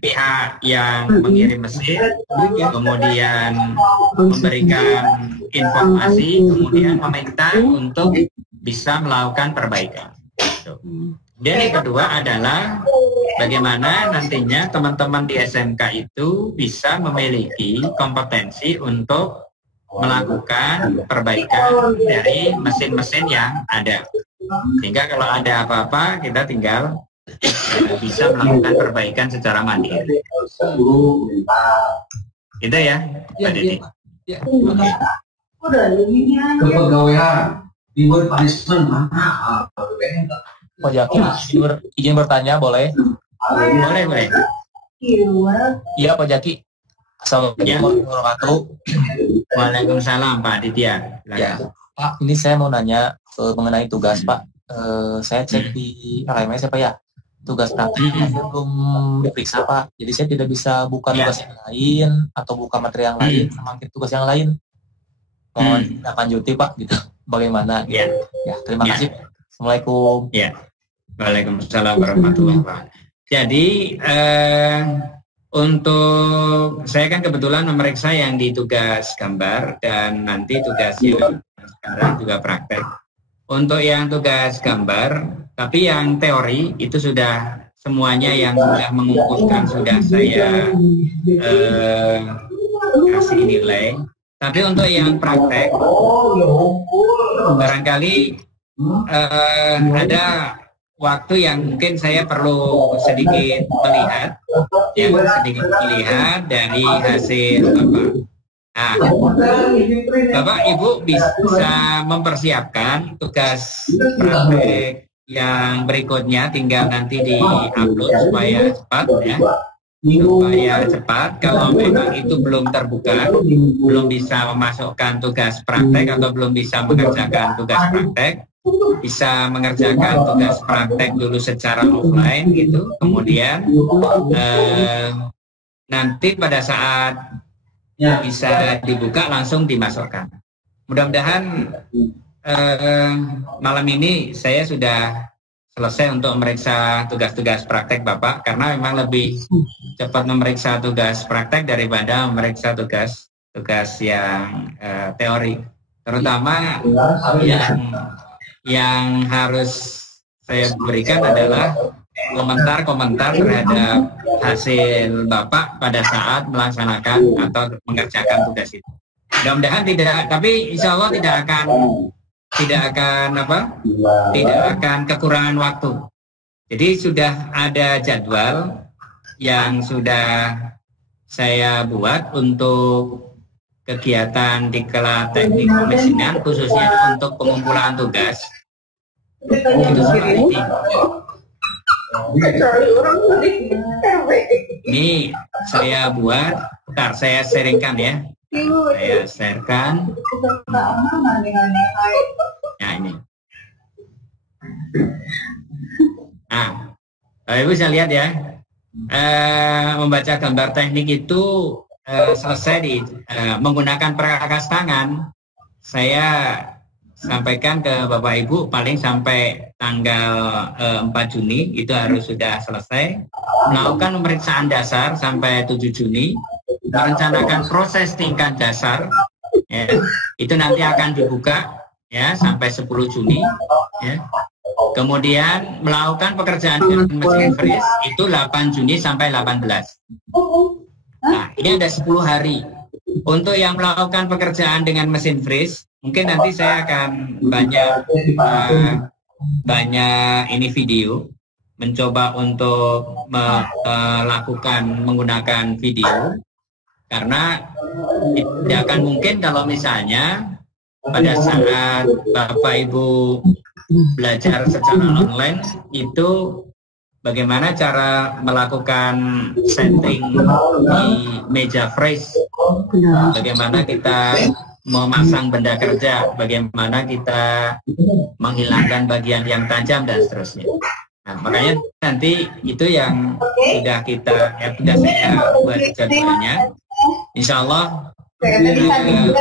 pihak yang mengirim mesin, kemudian memberikan informasi, kemudian meminta untuk bisa melakukan perbaikan. Dan yang kedua adalah bagaimana nantinya teman-teman di SMK itu bisa memiliki kompetensi untuk melakukan perbaikan dari mesin-mesin yang ada, sehingga kalau ada apa-apa kita tinggal bisa melakukan perbaikan secara mandiri. Itu ya, Pak Dedi. Kepegawaian reward punishment mana? Pak Jaki, izin bertanya boleh? Boleh. Iya Pak Jaki. Assalamualaikum warahmatullahi wabarakatuh. Waalaikumsalam Pak Aditya. Ya, Pak, ini saya mau nanya mengenai tugas Pak. Saya cek di LMS ya Pak ya. Tugas praktiknya belum diperiksa Pak. Jadi saya tidak bisa buka tugas yang lain atau buka materi yang lain sama tugas yang lain. Mohon lanjuti Pak gitu. Bagaimana? Ya, terima kasih. Assalamualaikum. Ya. Waalaikumsalam warahmatullahi wabarakatuh. Jadi untuk saya kan kebetulan memeriksa yang di tugas gambar dan nanti tugasnya sekarang juga praktek. Untuk yang tugas gambar, tapi yang teori itu sudah semuanya yang sudah mengumpulkan sudah saya kasih nilai. Tapi untuk yang praktek, barangkali ada waktu yang mungkin saya perlu sedikit melihat dari hasil Bapak Ibu bisa mempersiapkan tugas praktek yang berikutnya, tinggal nanti di-upload supaya cepat. Kalau memang itu belum terbuka, belum bisa memasukkan tugas praktek atau belum bisa mengerjakan tugas praktek, bisa mengerjakan tugas praktek dulu secara offline gitu, kemudian nanti pada saat bisa dibuka langsung dimasukkan. Mudah-mudahan malam ini saya sudah selesai untuk memeriksa tugas-tugas praktek Bapak, karena memang lebih cepat memeriksa tugas praktek daripada memeriksa tugas yang teori. Terutama yang harus saya berikan adalah komentar-komentar terhadap hasil Bapak pada saat melaksanakan atau mengerjakan tugas itu. Mudah-mudahan tidak, tapi insya Allah tidak akan kekurangan waktu. Jadi sudah ada jadwal yang sudah saya buat untuk kegiatan di kelas teknik komisinan, khususnya untuk pengumpulan tugas. Itu seperti ini. Ini saya buat, bentar saya sharingkan ya. Saya sharekan. Nah ini. Nah, Ibu bisa lihat ya. Membaca gambar teknik itu selesai menggunakan perkakas tangan. Saya sampaikan ke Bapak Ibu paling sampai tanggal 4 Juni itu harus sudah selesai. Melakukan pemeriksaan dasar sampai 7 Juni. Merencanakan proses tingkat dasar, ya, itu nanti akan dibuka ya sampai 10 Juni. Ya. Kemudian melakukan pekerjaan dengan mesin freeze itu 8 Juni sampai 18. Nah, ini ada 10 hari. Untuk yang melakukan pekerjaan dengan mesin freeze, mungkin nanti saya akan banyak ini video, mencoba untuk melakukan menggunakan video, karena tidak akan mungkin kalau misalnya pada saat Bapak Ibu belajar secara online itu bagaimana cara melakukan setting di meja freeze, bagaimana kita memasang benda kerja, bagaimana kita menghilangkan bagian yang tajam dan seterusnya. Nah, makanya nanti itu yang sudah saya buat jadwalnya. Insya Allah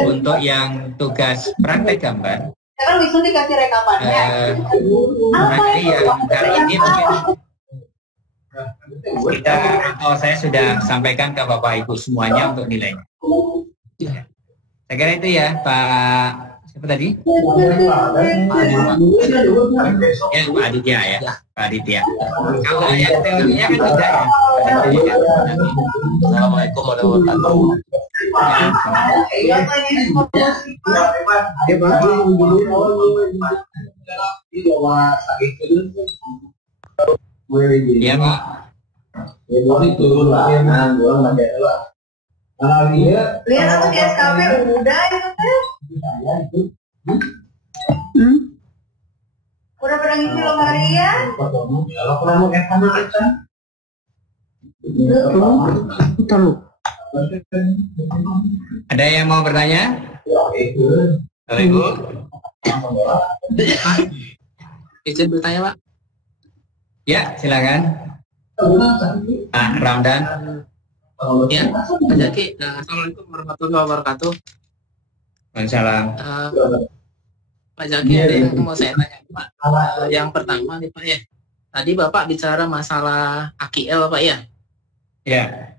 untuk yang tugas praktek gambar nanti yang hari ini mungkin saya sudah sampaikan ke Bapak Ibu semuanya untuk nilainya. Saya kira itu ya Pak, siapa tadi? Ya Pak Aditya ya, Pak Aditya. Kalau yang teorinya kan tidak ya. Assalamualaikum warahmatullahi wabarakatuh. Ya Pak. Lihat atau di SKP udah itu teh. Udah pada ngisi lemarian? Ada yang mau bertanya? Bapak Ibu? Izin bertanya Pak. Ya, silakan. Pak Ramdan. Ya, Pak Zaki. Assalamualaikum warahmatullahi wabarakatuh. Waalaikumsalam. Pak Zaki, ada yang mau saya tanya Pak. Yang pertama nih Pak ya. Tadi Bapak bicara masalah AQL Pak ya. Ya.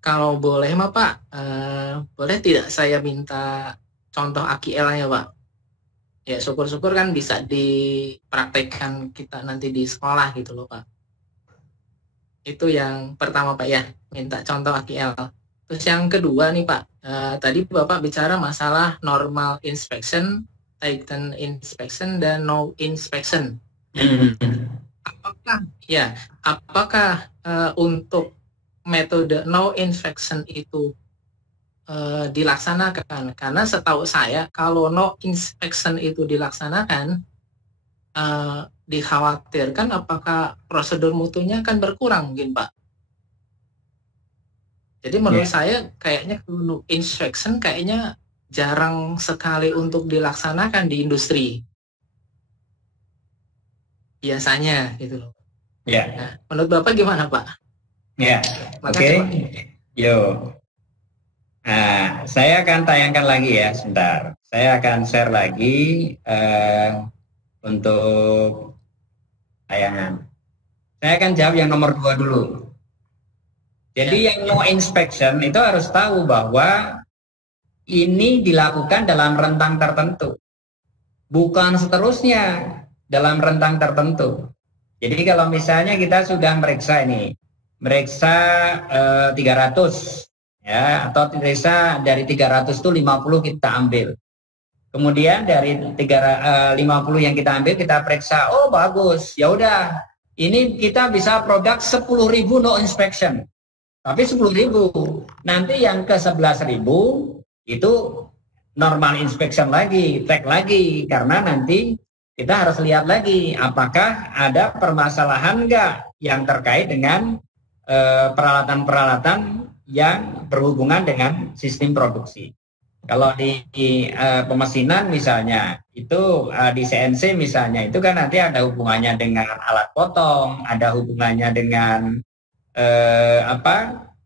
Kalau boleh mah Pak, boleh tidak saya minta contoh AQL-nya Pak? Ya syukur-syukur kan bisa dipraktekkan kita nanti di sekolah gitu loh Pak. Itu yang pertama Pak ya, minta contoh AQL. Terus yang kedua nih Pak, tadi Bapak bicara masalah normal inspection, tighten inspection, dan no inspection. Apakah untuk metode no inspection itu dilaksanakan? Karena setahu saya kalau no inspection itu dilaksanakan, dikhawatirkan apakah prosedur mutunya akan berkurang mungkin Pak. Jadi menurut saya kayaknya no inspection kayaknya jarang sekali untuk dilaksanakan di industri. Biasanya gitu loh. Ya. Nah, menurut Bapak gimana Pak? Ya. Oke. Yo. Nah, saya akan tayangkan lagi ya, sebentar. Saya akan share lagi untuk tayangan. Saya akan jawab yang nomor 2 dulu. Jadi yang no inspection itu harus tahu bahwa ini dilakukan dalam rentang tertentu, bukan seterusnya dalam rentang tertentu. Jadi kalau misalnya kita sudah meriksa 300 ya, atau meriksa dari 300 itu 50 kita ambil. Kemudian dari 50 yang kita ambil kita periksa, oh bagus, ya udah, ini kita bisa produk 10.000 no inspection. Tapi 10.000, nanti yang ke 11.000 itu normal inspection lagi, cek lagi, karena nanti kita harus lihat lagi apakah ada permasalahan enggak yang terkait dengan peralatan-peralatan yang berhubungan dengan sistem produksi. Kalau di pemesinan misalnya, itu di CNC misalnya, itu kan nanti ada hubungannya dengan alat potong, ada hubungannya dengan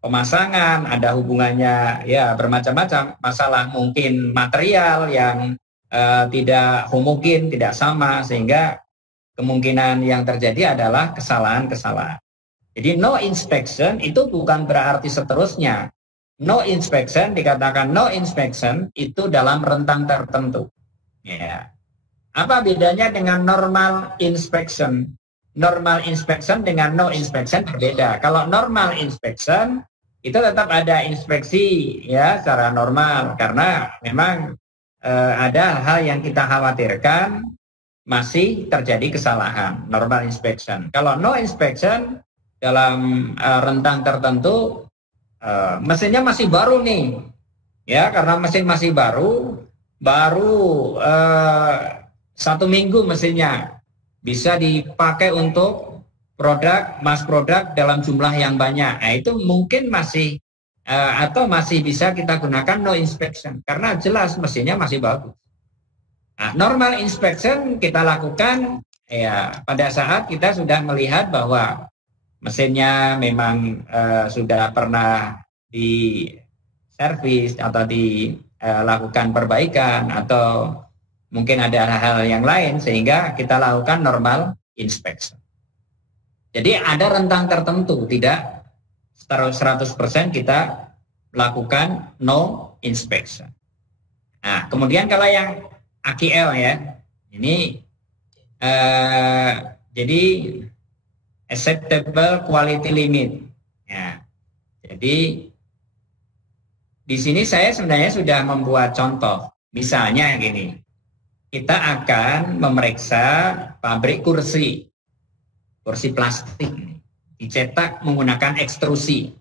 pemasangan, ada hubungannya ya bermacam-macam masalah, mungkin material yang tidak homogen, tidak sama, sehingga kemungkinan yang terjadi adalah kesalahan-kesalahan. Jadi no inspection itu bukan berarti seterusnya. No inspection, dikatakan no inspection itu dalam rentang tertentu. Ya. Apa bedanya dengan normal inspection? Normal inspection dengan no inspection berbeda. Kalau normal inspection itu tetap ada inspeksi ya secara normal, karena memang ada hal yang kita khawatirkan masih terjadi kesalahan, normal inspection. Kalau no inspection dalam rentang tertentu, mesinnya masih baru nih, ya, karena mesin masih baru 1 minggu mesinnya bisa dipakai untuk mass produk dalam jumlah yang banyak. Nah, itu mungkin masih atau masih bisa kita gunakan no inspection karena jelas mesinnya masih bagus. Nah, normal inspection kita lakukan ya pada saat kita sudah melihat bahwa mesinnya memang sudah pernah di servis atau dilakukan perbaikan atau mungkin ada hal yang lain sehingga kita lakukan normal inspection. Jadi ada rentang tertentu, tidak 100% kita lakukan no inspection. Nah, kemudian kalau yang AQL ya, ini jadi acceptable quality limit. Ya, jadi di sini saya sebenarnya sudah membuat contoh. Misalnya gini, kita akan memeriksa pabrik kursi plastik, dicetak menggunakan ekstrusi.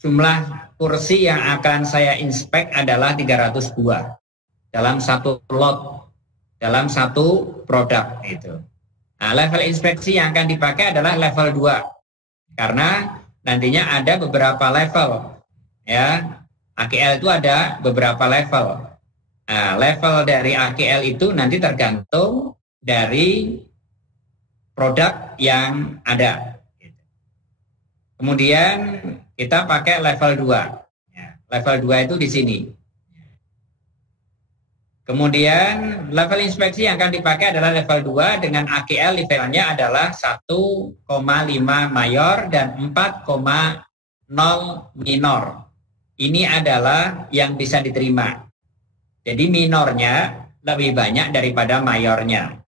Jumlah kursi yang akan saya inspek adalah 300 buah dalam satu lot, dalam satu produk itu. Nah, level inspeksi yang akan dipakai adalah level 2 karena nantinya ada beberapa level ya. AQL itu ada beberapa level. Nah, level dari AQL itu nanti tergantung dari produk yang ada. Kemudian kita pakai level 2. Ya, level 2 itu di sini. Kemudian level inspeksi yang akan dipakai adalah level 2 dengan AQL levelnya adalah 1,5 mayor dan 4,0 minor. Ini adalah yang bisa diterima. Jadi minornya lebih banyak daripada mayornya.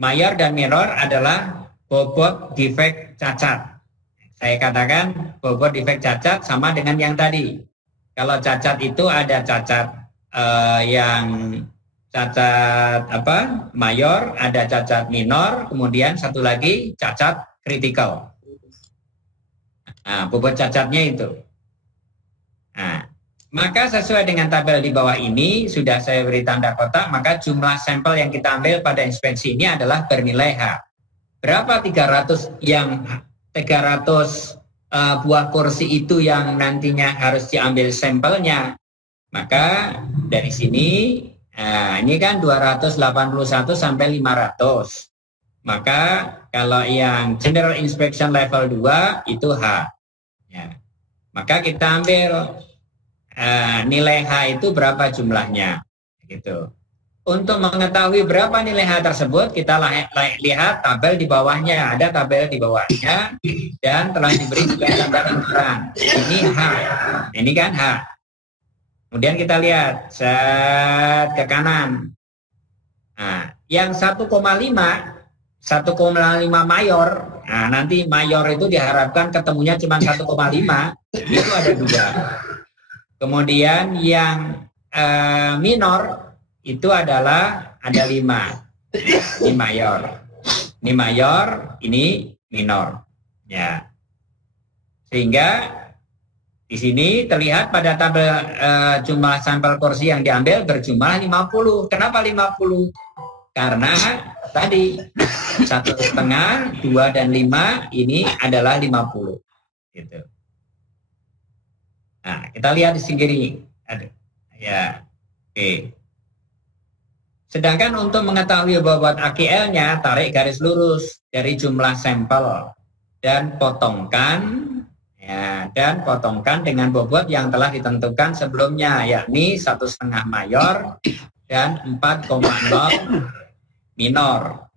Mayor dan minor adalah bobot defek cacat. Saya katakan bobot defek cacat sama dengan yang tadi. Kalau cacat itu ada cacat yang cacat mayor, ada cacat minor, kemudian satu lagi cacat kritikal. Nah, bobot cacatnya itu. Nah, maka sesuai dengan tabel di bawah ini sudah saya beri tanda kotak, maka jumlah sampel yang kita ambil pada inspeksi ini adalah bernilai H. Berapa 300 buah kursi itu yang nantinya harus diambil sampelnya? Maka dari sini ini kan 281 sampai 500. Maka kalau yang general inspection level 2 itu H. Ya. Maka kita ambil nilai H itu berapa jumlahnya, gitu. Untuk mengetahui berapa nilai H tersebut, kita lihat tabel di bawahnya. Ada tabel di bawahnya dan telah diberi juga tanda ukuran. Ini H. Ini kan H. Kemudian kita lihat set ke kanan. Nah, yang 1,5 mayor. Nah, nanti mayor itu diharapkan ketemunya cuma 1,5. Itu ada 2. Kemudian yang minor itu adalah ada 5. Ini mayor. Ini mayor, ini minor. Ya. Sehingga di sini terlihat pada tabel jumlah sampel kursi yang diambil berjumlah 50. Kenapa 50? Karena tadi 1,5, 2 dan 5 ini adalah 50. Gitu. Nah, kita lihat di sini. Ya. Oke. Sedangkan untuk mengetahui bobot AQL-nya, tarik garis lurus dari jumlah sampel dan potongkan dengan bobot yang telah ditentukan sebelumnya, yakni 1,5 mayor dan 4,0 minor.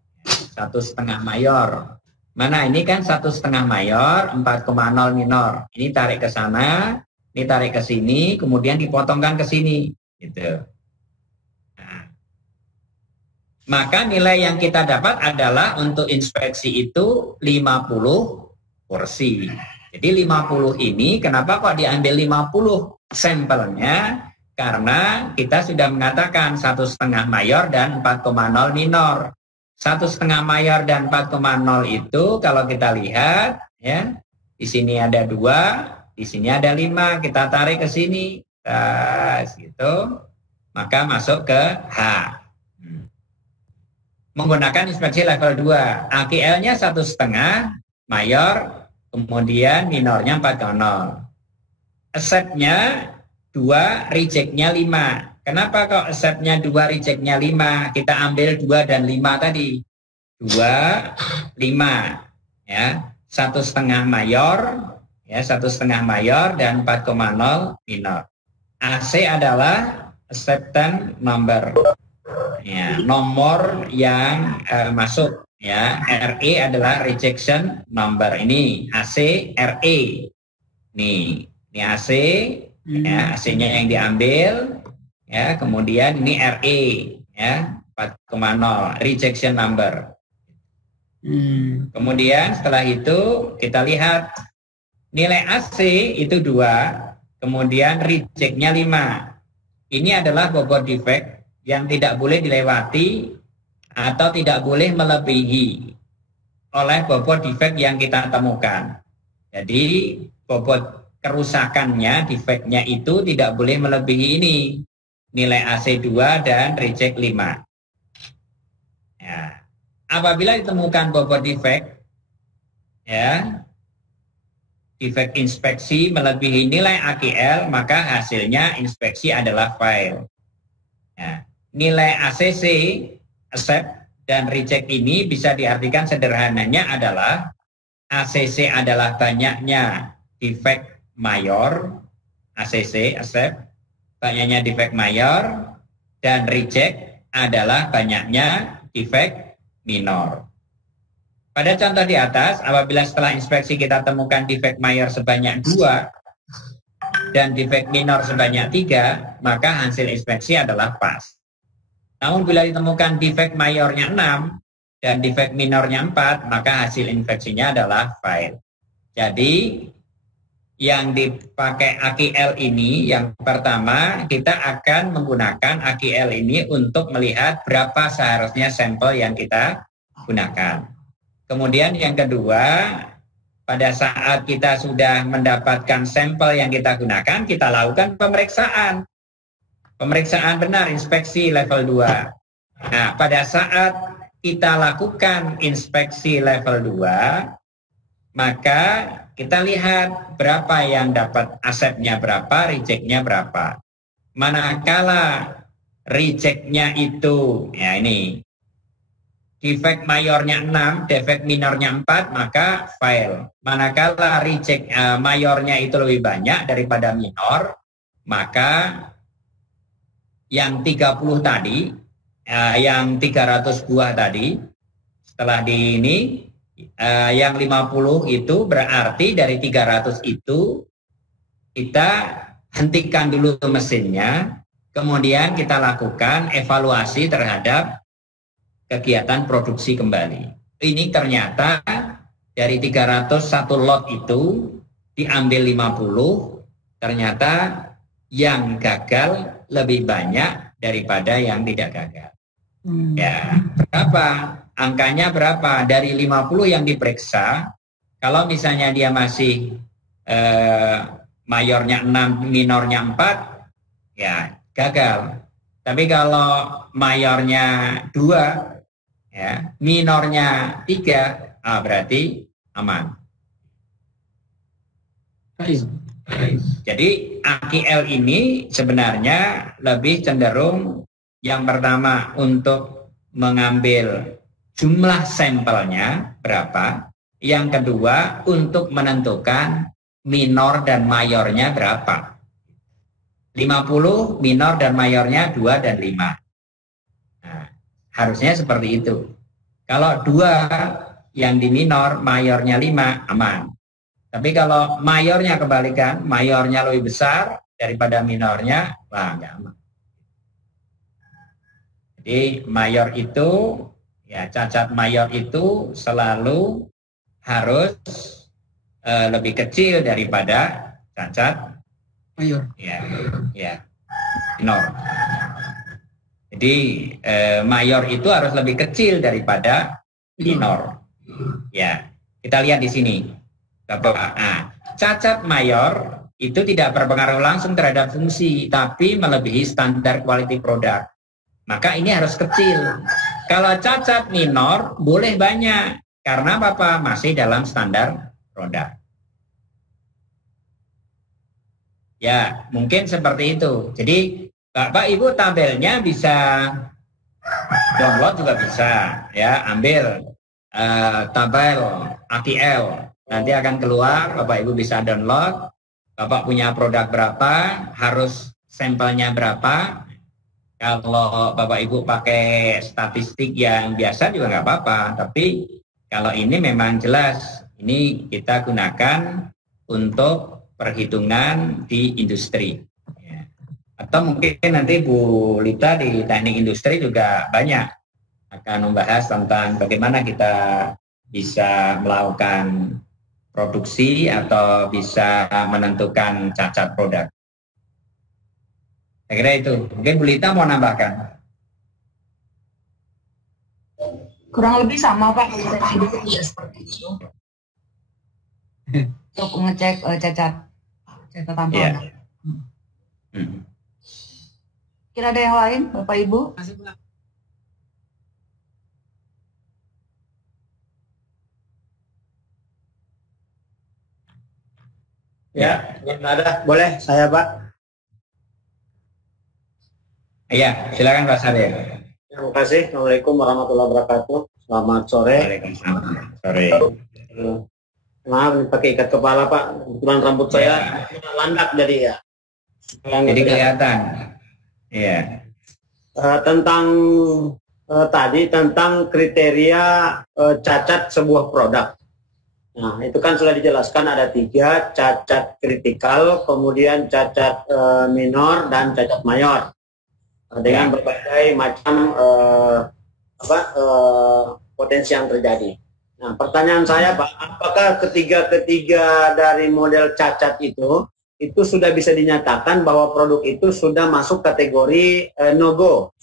1,5 mayor. Mana ini kan 1,5 mayor, 4,0 minor. Ini tarik ke sana, ini tarik ke sini, kemudian dipotongkan ke sini, gitu. Maka nilai yang kita dapat adalah untuk inspeksi itu 50 kursi. Jadi 50 ini kenapa kok diambil 50 sampelnya? Karena kita sudah mengatakan 1,5 mayor dan 4,0 minor. 1,5 mayor dan 4,0 itu kalau kita lihat ya, di sini ada 2, di sini ada 5, kita tarik ke sini. Gitu. Maka masuk ke H. Menggunakan inspeksi level 2. AQL-nya 1,5 mayor, kemudian minornya 4,0. Accept-nya 2, reject-nya 5. Kenapa kok accept-nya 2, reject-nya 5? Kita ambil 2 dan 5 tadi. 2, 5. Ya, 1,5 mayor, ya 1,5 mayor dan 4,0 minor. AC adalah acceptance number. Ya, nomor yang masuk ya. RE adalah rejection number. Ini AC RE. Nih, ini AC ya, AC-nya yang diambil ya, kemudian ini RE ya, 4,0 rejection number. Kemudian setelah itu kita lihat nilai AC itu 2, kemudian reject-nya 5. Ini adalah bobot defect yang tidak boleh dilewati atau tidak boleh melebihi oleh bobot defect yang kita temukan. Jadi bobot kerusakannya, defectnya itu tidak boleh melebihi ini. Nilai AC 2 dan reject 5. Ya. Apabila ditemukan bobot defect, ya, defect inspeksi melebihi nilai AQL, maka hasilnya inspeksi adalah fail. Ya. Nilai ACC, accept dan reject ini bisa diartikan sederhananya adalah ACC adalah banyaknya defect mayor, ACC, accept, banyaknya defect mayor, dan reject adalah banyaknya defect minor. Pada contoh di atas, apabila setelah inspeksi kita temukan defect mayor sebanyak 2 dan defect minor sebanyak 3, maka hasil inspeksi adalah pas. Namun bila ditemukan defect mayornya 6 dan defect minornya 4, maka hasil inspeksinya adalah fail. Jadi yang dipakai AQL ini, yang pertama kita akan menggunakan AQL ini untuk melihat berapa seharusnya sampel yang kita gunakan. Kemudian yang kedua, pada saat kita sudah mendapatkan sampel yang kita gunakan, kita lakukan pemeriksaan. Pemeriksaan benar, inspeksi level 2. Nah, pada saat kita lakukan inspeksi level 2, maka kita lihat berapa yang dapat accept-nya berapa, reject-nya berapa. Manakala reject-nya itu, ya ini, defect mayornya 6, defect minornya 4, maka fail. Manakala reject mayornya itu lebih banyak daripada minor, maka yang 30 tadi, yang 300 buah tadi, setelah di ini, yang 50 itu berarti dari 300 itu kita hentikan dulu mesinnya, kemudian kita lakukan evaluasi terhadap kegiatan produksi kembali. Ini ternyata dari 301 lot itu diambil 50, ternyata yang gagal lebih banyak daripada yang tidak gagal. Ya, berapa? Angkanya berapa? Dari 50 yang diperiksa, kalau misalnya dia masih mayornya 6, minornya 4, ya gagal. Tapi kalau mayornya 2, ya, minornya 3, berarti aman. Jadi AQL ini sebenarnya lebih cenderung yang pertama untuk mengambil jumlah sampelnya berapa, yang kedua untuk menentukan minor dan mayornya berapa. 50 minor dan mayornya 2 dan 5. Nah, harusnya seperti itu. Kalau 2 yang di minor, mayornya 5, aman. Tapi kalau mayornya kebalikan, mayornya lebih besar daripada minornya, wah nggak aman. Jadi mayor itu, ya cacat mayor itu selalu harus lebih kecil daripada cacat mayor. Ya, minor. Jadi mayor itu harus lebih kecil daripada minor. Ya, kita lihat di sini. Nah, cacat mayor itu tidak berpengaruh langsung terhadap fungsi, tapi melebihi standar quality product. Maka ini harus kecil. Kalau cacat minor boleh banyak, karena apa? Masih dalam standar produk. Ya, mungkin seperti itu. Jadi Bapak Ibu tabelnya bisa download juga bisa, ya, ambil tabel AQL. Nanti akan keluar, Bapak Ibu bisa download. Bapak punya produk berapa, harus sampelnya berapa. Kalau Bapak Ibu pakai statistik yang biasa juga nggak apa-apa. Tapi kalau ini memang jelas, ini kita gunakan untuk perhitungan di industri. Ya. Atau mungkin nanti Bu Lita di teknik industri juga banyak akan membahas tentang bagaimana kita bisa melakukan produksi atau bisa menentukan cacat produk. Saya kira itu. Mungkin Bu Lita mau nambahkan? Kurang lebih sama Pak, kalau saya juga seperti itu. Untuk mengecek cacat tampang. Yeah. Kira ada yang lain, Bapak Ibu? Masih, Pak. Ya, ada. Boleh saya, Pak? Iya, silakan Pak Saril. Terima kasih. Assalamualaikum warahmatullahi wabarakatuh. Selamat sore. Waalaikumsalam. Sore. Maaf, ini pakai ikat kepala, Pak. Kebetulan rambut saya landak jadi ya. Jadi kelihatan. Iya. Tentang tadi tentang kriteria cacat sebuah produk. Nah, itu kan sudah dijelaskan ada 3, cacat kritikal, kemudian cacat minor, dan cacat mayor. Dengan berbagai macam potensi yang terjadi. Nah, pertanyaan saya, Pak, apakah ketiga dari model cacat itu sudah bisa dinyatakan bahwa produk itu sudah masuk kategori no-go?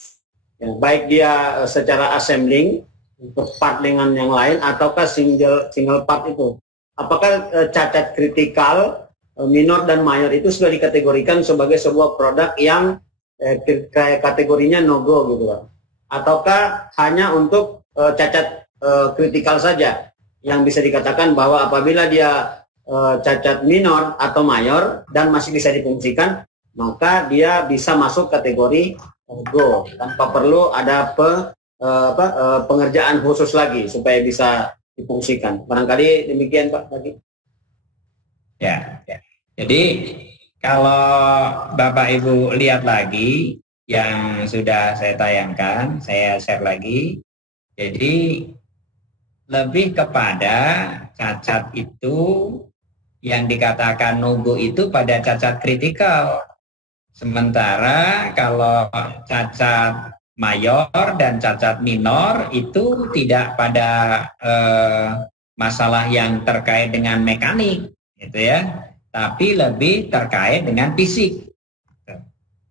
Ya, baik dia secara assembling, untuk part dengan yang lain, ataukah single part itu? Apakah cacat kritikal, minor, dan mayor itu sudah dikategorikan sebagai sebuah produk yang kategorinya no-go gitu, Pak? Ataukah hanya untuk cacat kritikal saja yang bisa dikatakan bahwa apabila dia cacat minor atau mayor dan masih bisa difungsikan, maka dia bisa masuk kategori go tanpa perlu ada pengerjaan khusus lagi supaya bisa difungsikan. Barangkali demikian, Pak, tadi. Ya. Jadi kalau Bapak Ibu lihat lagi, yang sudah saya tayangkan, saya share lagi. Jadi lebih kepada cacat itu yang dikatakan no-go itu pada cacat kritikal. Sementara kalau cacat mayor dan cacat minor itu tidak pada masalah yang terkait dengan mekanik, gitu ya, tapi lebih terkait dengan fisik.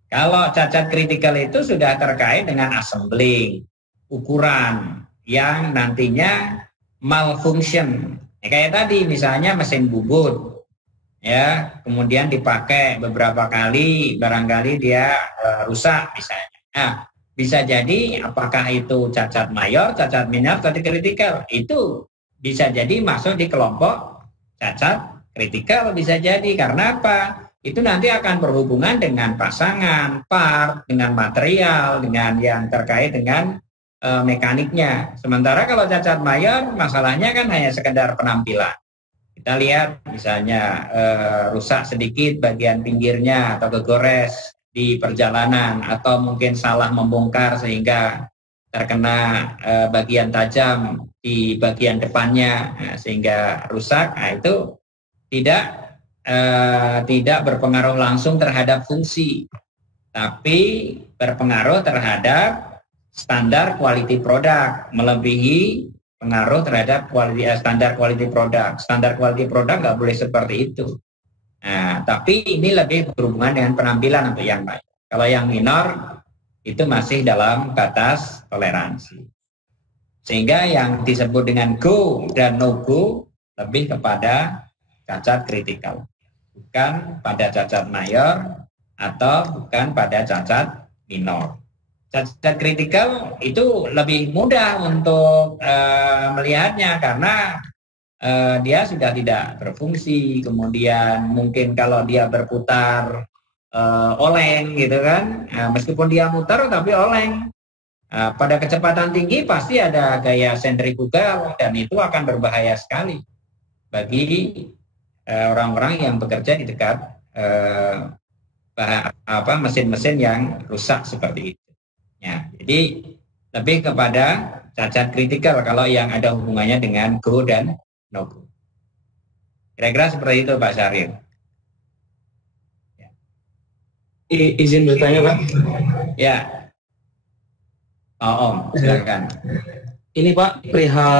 Kalau cacat kritikal itu sudah terkait dengan assembling, ukuran yang nantinya malfunction. Ya, kayak tadi misalnya mesin bubut, ya, kemudian dipakai beberapa kali, barangkali dia rusak misalnya. Nah, bisa jadi apakah itu cacat mayor, cacat minor, cacat kritikal, itu bisa jadi masuk di kelompok cacat kritikal, bisa jadi. Karena apa? Itu nanti akan berhubungan dengan pasangan, part, dengan material, dengan yang terkait dengan mekaniknya. Sementara kalau cacat mayor, masalahnya kan hanya sekedar penampilan. Kita lihat misalnya rusak sedikit bagian pinggirnya atau kegores di perjalanan, atau mungkin salah membongkar sehingga terkena bagian tajam di bagian depannya, sehingga rusak. Nah, itu tidak berpengaruh langsung terhadap fungsi, tapi berpengaruh terhadap standar quality product, melebihi pengaruh terhadap standar quality product. Standar quality product nggak boleh seperti itu. Nah, tapi ini lebih berhubungan dengan penampilan untuk yang baik. Kalau yang minor itu masih dalam batas toleransi. Sehingga yang disebut dengan go dan no go lebih kepada cacat kritikal, bukan pada cacat mayor atau bukan pada cacat minor. Cacat kritikal itu lebih mudah untuk melihatnya karena dia sudah tidak berfungsi. Kemudian mungkin kalau dia berputar oleng gitu kan, meskipun dia muter tapi oleng. Pada kecepatan tinggi pasti ada gaya sentrifugal dan itu akan berbahaya sekali bagi orang-orang yang bekerja di dekat mesin-mesin yang rusak seperti itu. Ya, jadi lebih kepada cacat kritikal kalau yang ada hubungannya dengan go dan no go. Kira-kira seperti itu Pak Syahrir. Ya. Izin bertanya Pak. Ya. Om, silakan. Ini Pak, perihal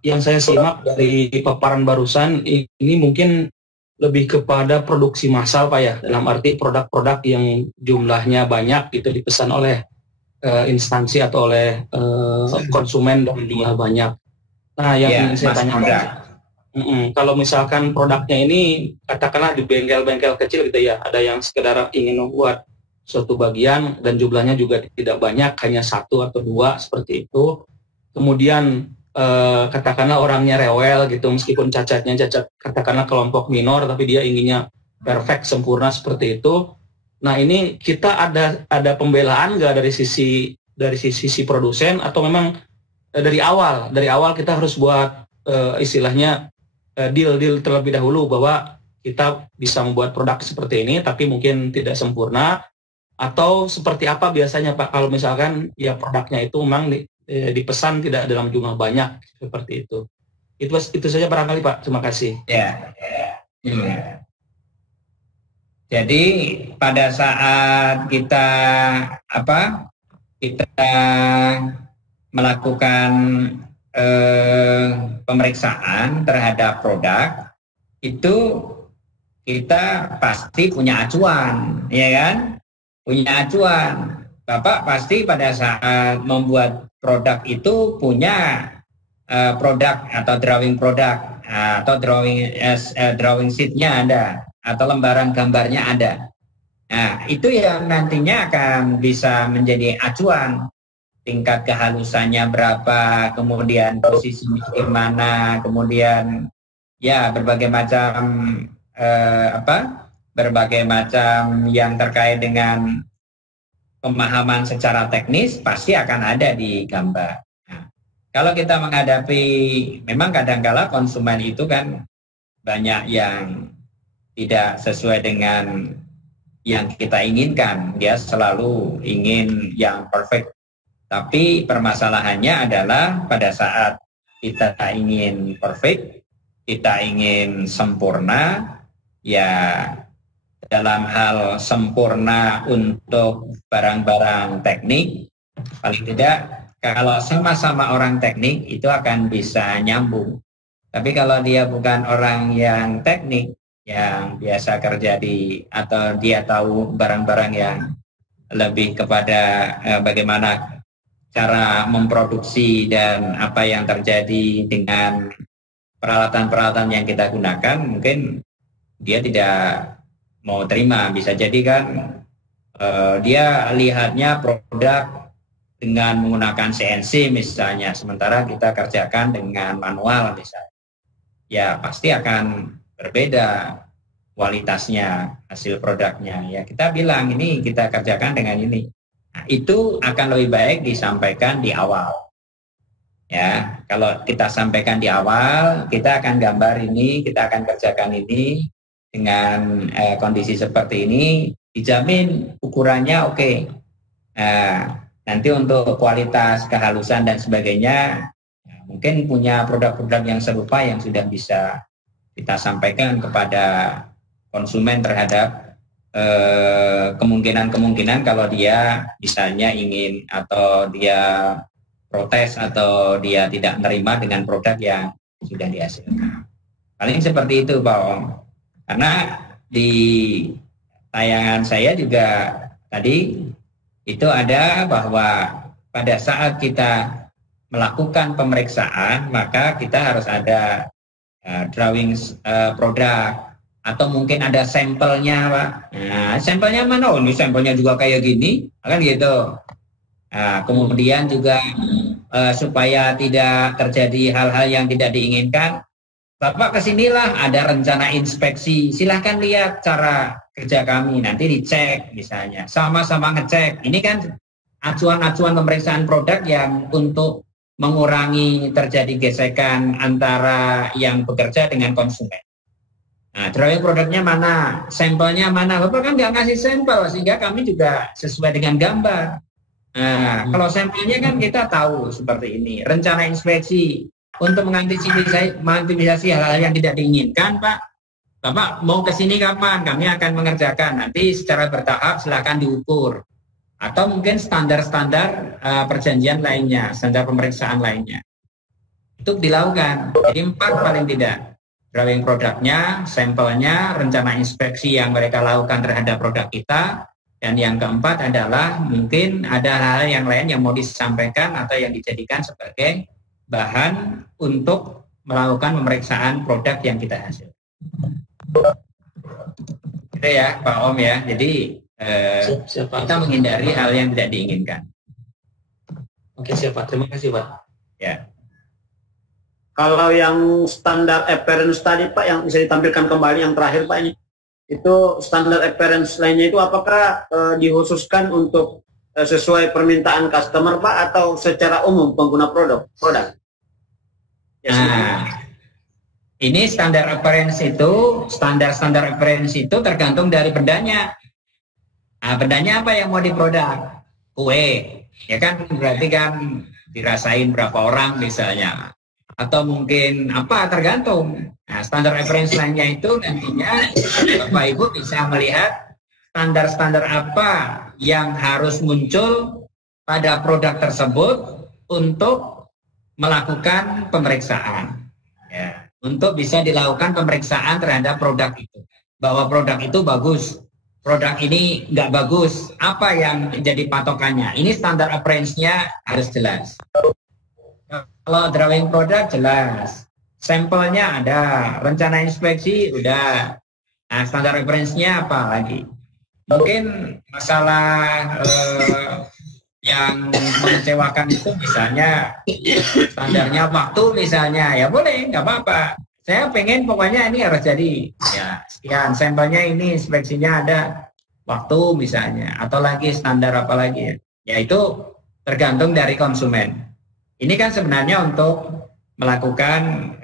yang saya simak dari paparan barusan ini mungkin lebih kepada produksi massal Pak ya, dalam arti produk-produk yang jumlahnya banyak itu dipesan oleh instansi atau oleh konsumen dengan jumlah banyak. Nah, yang ingin saya tanyakan, kalau misalkan produknya ini katakanlah di bengkel-bengkel kecil gitu ya, ada yang sekedar ingin membuat suatu bagian dan jumlahnya juga tidak banyak, hanya 1 atau 2 seperti itu. Kemudian katakanlah orangnya rewel gitu, meskipun cacatnya cacat katakanlah kelompok minor, tapi dia inginnya perfect, sempurna seperti itu. Nah, ini kita ada pembelaan nggak dari sisi produsen, atau memang dari awal kita harus buat istilahnya deal terlebih dahulu bahwa kita bisa membuat produk seperti ini tapi mungkin tidak sempurna, atau seperti apa biasanya Pak kalau misalkan ya produknya itu memang dipesan tidak dalam jumlah banyak seperti itu. Itu saja barangkali Pak. Terima kasih. Ya. Jadi pada saat kita melakukan pemeriksaan terhadap produk, itu kita pasti punya acuan, ya kan? Punya acuan. Bapak pasti pada saat membuat produk itu punya produk atau drawing produk atau drawing sheet-nya ada atau lembaran gambarnya ada. Nah, itu yang nantinya akan bisa menjadi acuan. Tingkat kehalusannya berapa, kemudian posisinya di mana, kemudian ya berbagai macam yang terkait dengan pemahaman secara teknis pasti akan ada di gambar. Nah, kalau kita menghadapi, memang kadang-kala konsumen itu kan banyak yang tidak sesuai dengan yang kita inginkan. Dia selalu ingin yang perfect. Tapi permasalahannya adalah pada saat kita ingin perfect, kita ingin sempurna, ya dalam hal sempurna untuk barang-barang teknik, paling tidak kalau sama-sama orang teknik itu akan bisa nyambung. Tapi kalau dia bukan orang yang teknik, yang biasa kerja atau dia tahu barang-barang yang lebih kepada bagaimana cara memproduksi dan apa yang terjadi dengan peralatan-peralatan yang kita gunakan, mungkin dia tidak mau terima. Bisa jadi kan dia lihatnya produk dengan menggunakan CNC misalnya, sementara kita kerjakan dengan manual misalnya. Ya pasti akan berbeda kualitasnya, hasil produknya. Ya kita bilang ini kita kerjakan dengan ini. Nah, itu akan lebih baik disampaikan di awal. Ya, kalau kita sampaikan di awal, kita akan gambar ini, kita akan kerjakan ini dengan kondisi seperti ini, dijamin ukurannya oke. Nanti untuk kualitas, kehalusan dan sebagainya, mungkin punya produk-produk yang serupa yang sudah bisa kita sampaikan kepada konsumen terhadap kemungkinan-kemungkinan kalau dia misalnya ingin atau dia protes atau dia tidak menerima dengan produk yang sudah dihasilkan. Paling seperti itu Pak Om. Karena di tayangan saya juga tadi itu ada bahwa pada saat kita melakukan pemeriksaan maka kita harus ada drawing produk atau mungkin ada sampelnya Pak. Nah, sampelnya mana? Oh, ini sampelnya juga kayak gini, kan gitu. Nah, kemudian juga supaya tidak terjadi hal-hal yang tidak diinginkan, Bapak kesinilah ada rencana inspeksi, silahkan lihat cara kerja kami, nanti dicek misalnya, sama-sama ngecek. Ini kan acuan-acuan pemeriksaan produk yang untuk mengurangi terjadi gesekan antara yang bekerja dengan konsumen. Nah, drawing produknya mana, sampelnya mana, Bapak kan nggak ngasih sampel, sehingga kami juga sesuai dengan gambar. Nah, kalau sampelnya kan kita tahu seperti ini, rencana inspeksi, untuk mengantisipasi hal-hal yang tidak diinginkan, Pak. Bapak mau ke sini kapan? Kami akan mengerjakan. Nanti secara bertahap silakan diukur. Atau mungkin standar-standar perjanjian lainnya, standar pemeriksaan lainnya. Itu dilakukan. Jadi 4 paling tidak. Drawing produknya, sampelnya, rencana inspeksi yang mereka lakukan terhadap produk kita. Dan yang keempat adalah mungkin ada hal yang lain yang mau disampaikan atau yang dijadikan sebagai bahan untuk melakukan pemeriksaan produk yang kita hasilkan. Gitu ya Pak Om ya. Jadi kita menghindari hal yang tidak diinginkan. Oke siap Pak, terima kasih Pak. Ya. Kalau yang standar appearance tadi Pak yang bisa ditampilkan kembali yang terakhir Pak ini, itu standar appearance lainnya itu apakah dikhususkan untuk sesuai permintaan customer Pak atau secara umum pengguna produk? Ya, nah, ini standar appearance itu, standar appearance itu tergantung dari bendanya. Nah, bendanya apa yang mau di produk? Kue, ya kan berarti kan dirasain berapa orang misalnya. Atau mungkin apa, tergantung. Nah, standar appearance lainnya itu nantinya Bapak Ibu bisa melihat standar-standar apa yang harus muncul pada produk tersebut untuk melakukan pemeriksaan, ya, untuk bisa dilakukan pemeriksaan terhadap produk itu, bahwa produk itu bagus, produk ini nggak bagus, apa yang menjadi patokannya. Ini standar appearance-nya harus jelas. Kalau drawing produk jelas, sampelnya ada, rencana inspeksi udah, nah standar referensinya apa lagi? Mungkin masalah yang mengecewakan itu misalnya standarnya waktu misalnya, ya boleh, nggak apa-apa. Saya pengen pokoknya ini harus jadi, ya sekian, sampelnya ini, inspeksinya ada, waktu misalnya, atau lagi standar apa lagi, ya itu tergantung dari konsumen. Ini kan sebenarnya untuk melakukan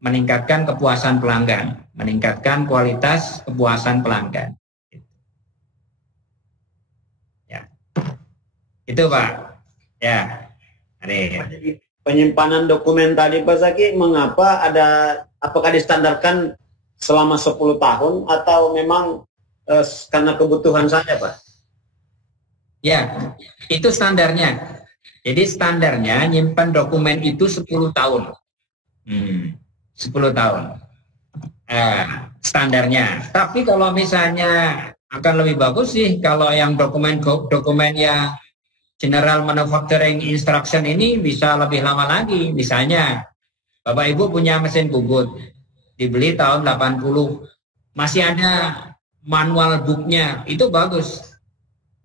meningkatkan kepuasan pelanggan, meningkatkan kualitas kepuasan pelanggan. Itu Pak. Ya. Penyimpanan dokumen tadi Pak Zaki, mengapa apakah distandarkan selama 10 tahun atau memang karena kebutuhan saja Pak? Ya, itu standarnya. Jadi standarnya nyimpan dokumen itu 10 tahun. 10 tahun. Standarnya. Tapi kalau misalnya akan lebih bagus sih kalau yang dokumen yang General Manufacturing Instruction ini bisa lebih lama lagi. Misalnya, Bapak Ibu punya mesin bubut, dibeli tahun 80, masih ada manual booknya, itu bagus.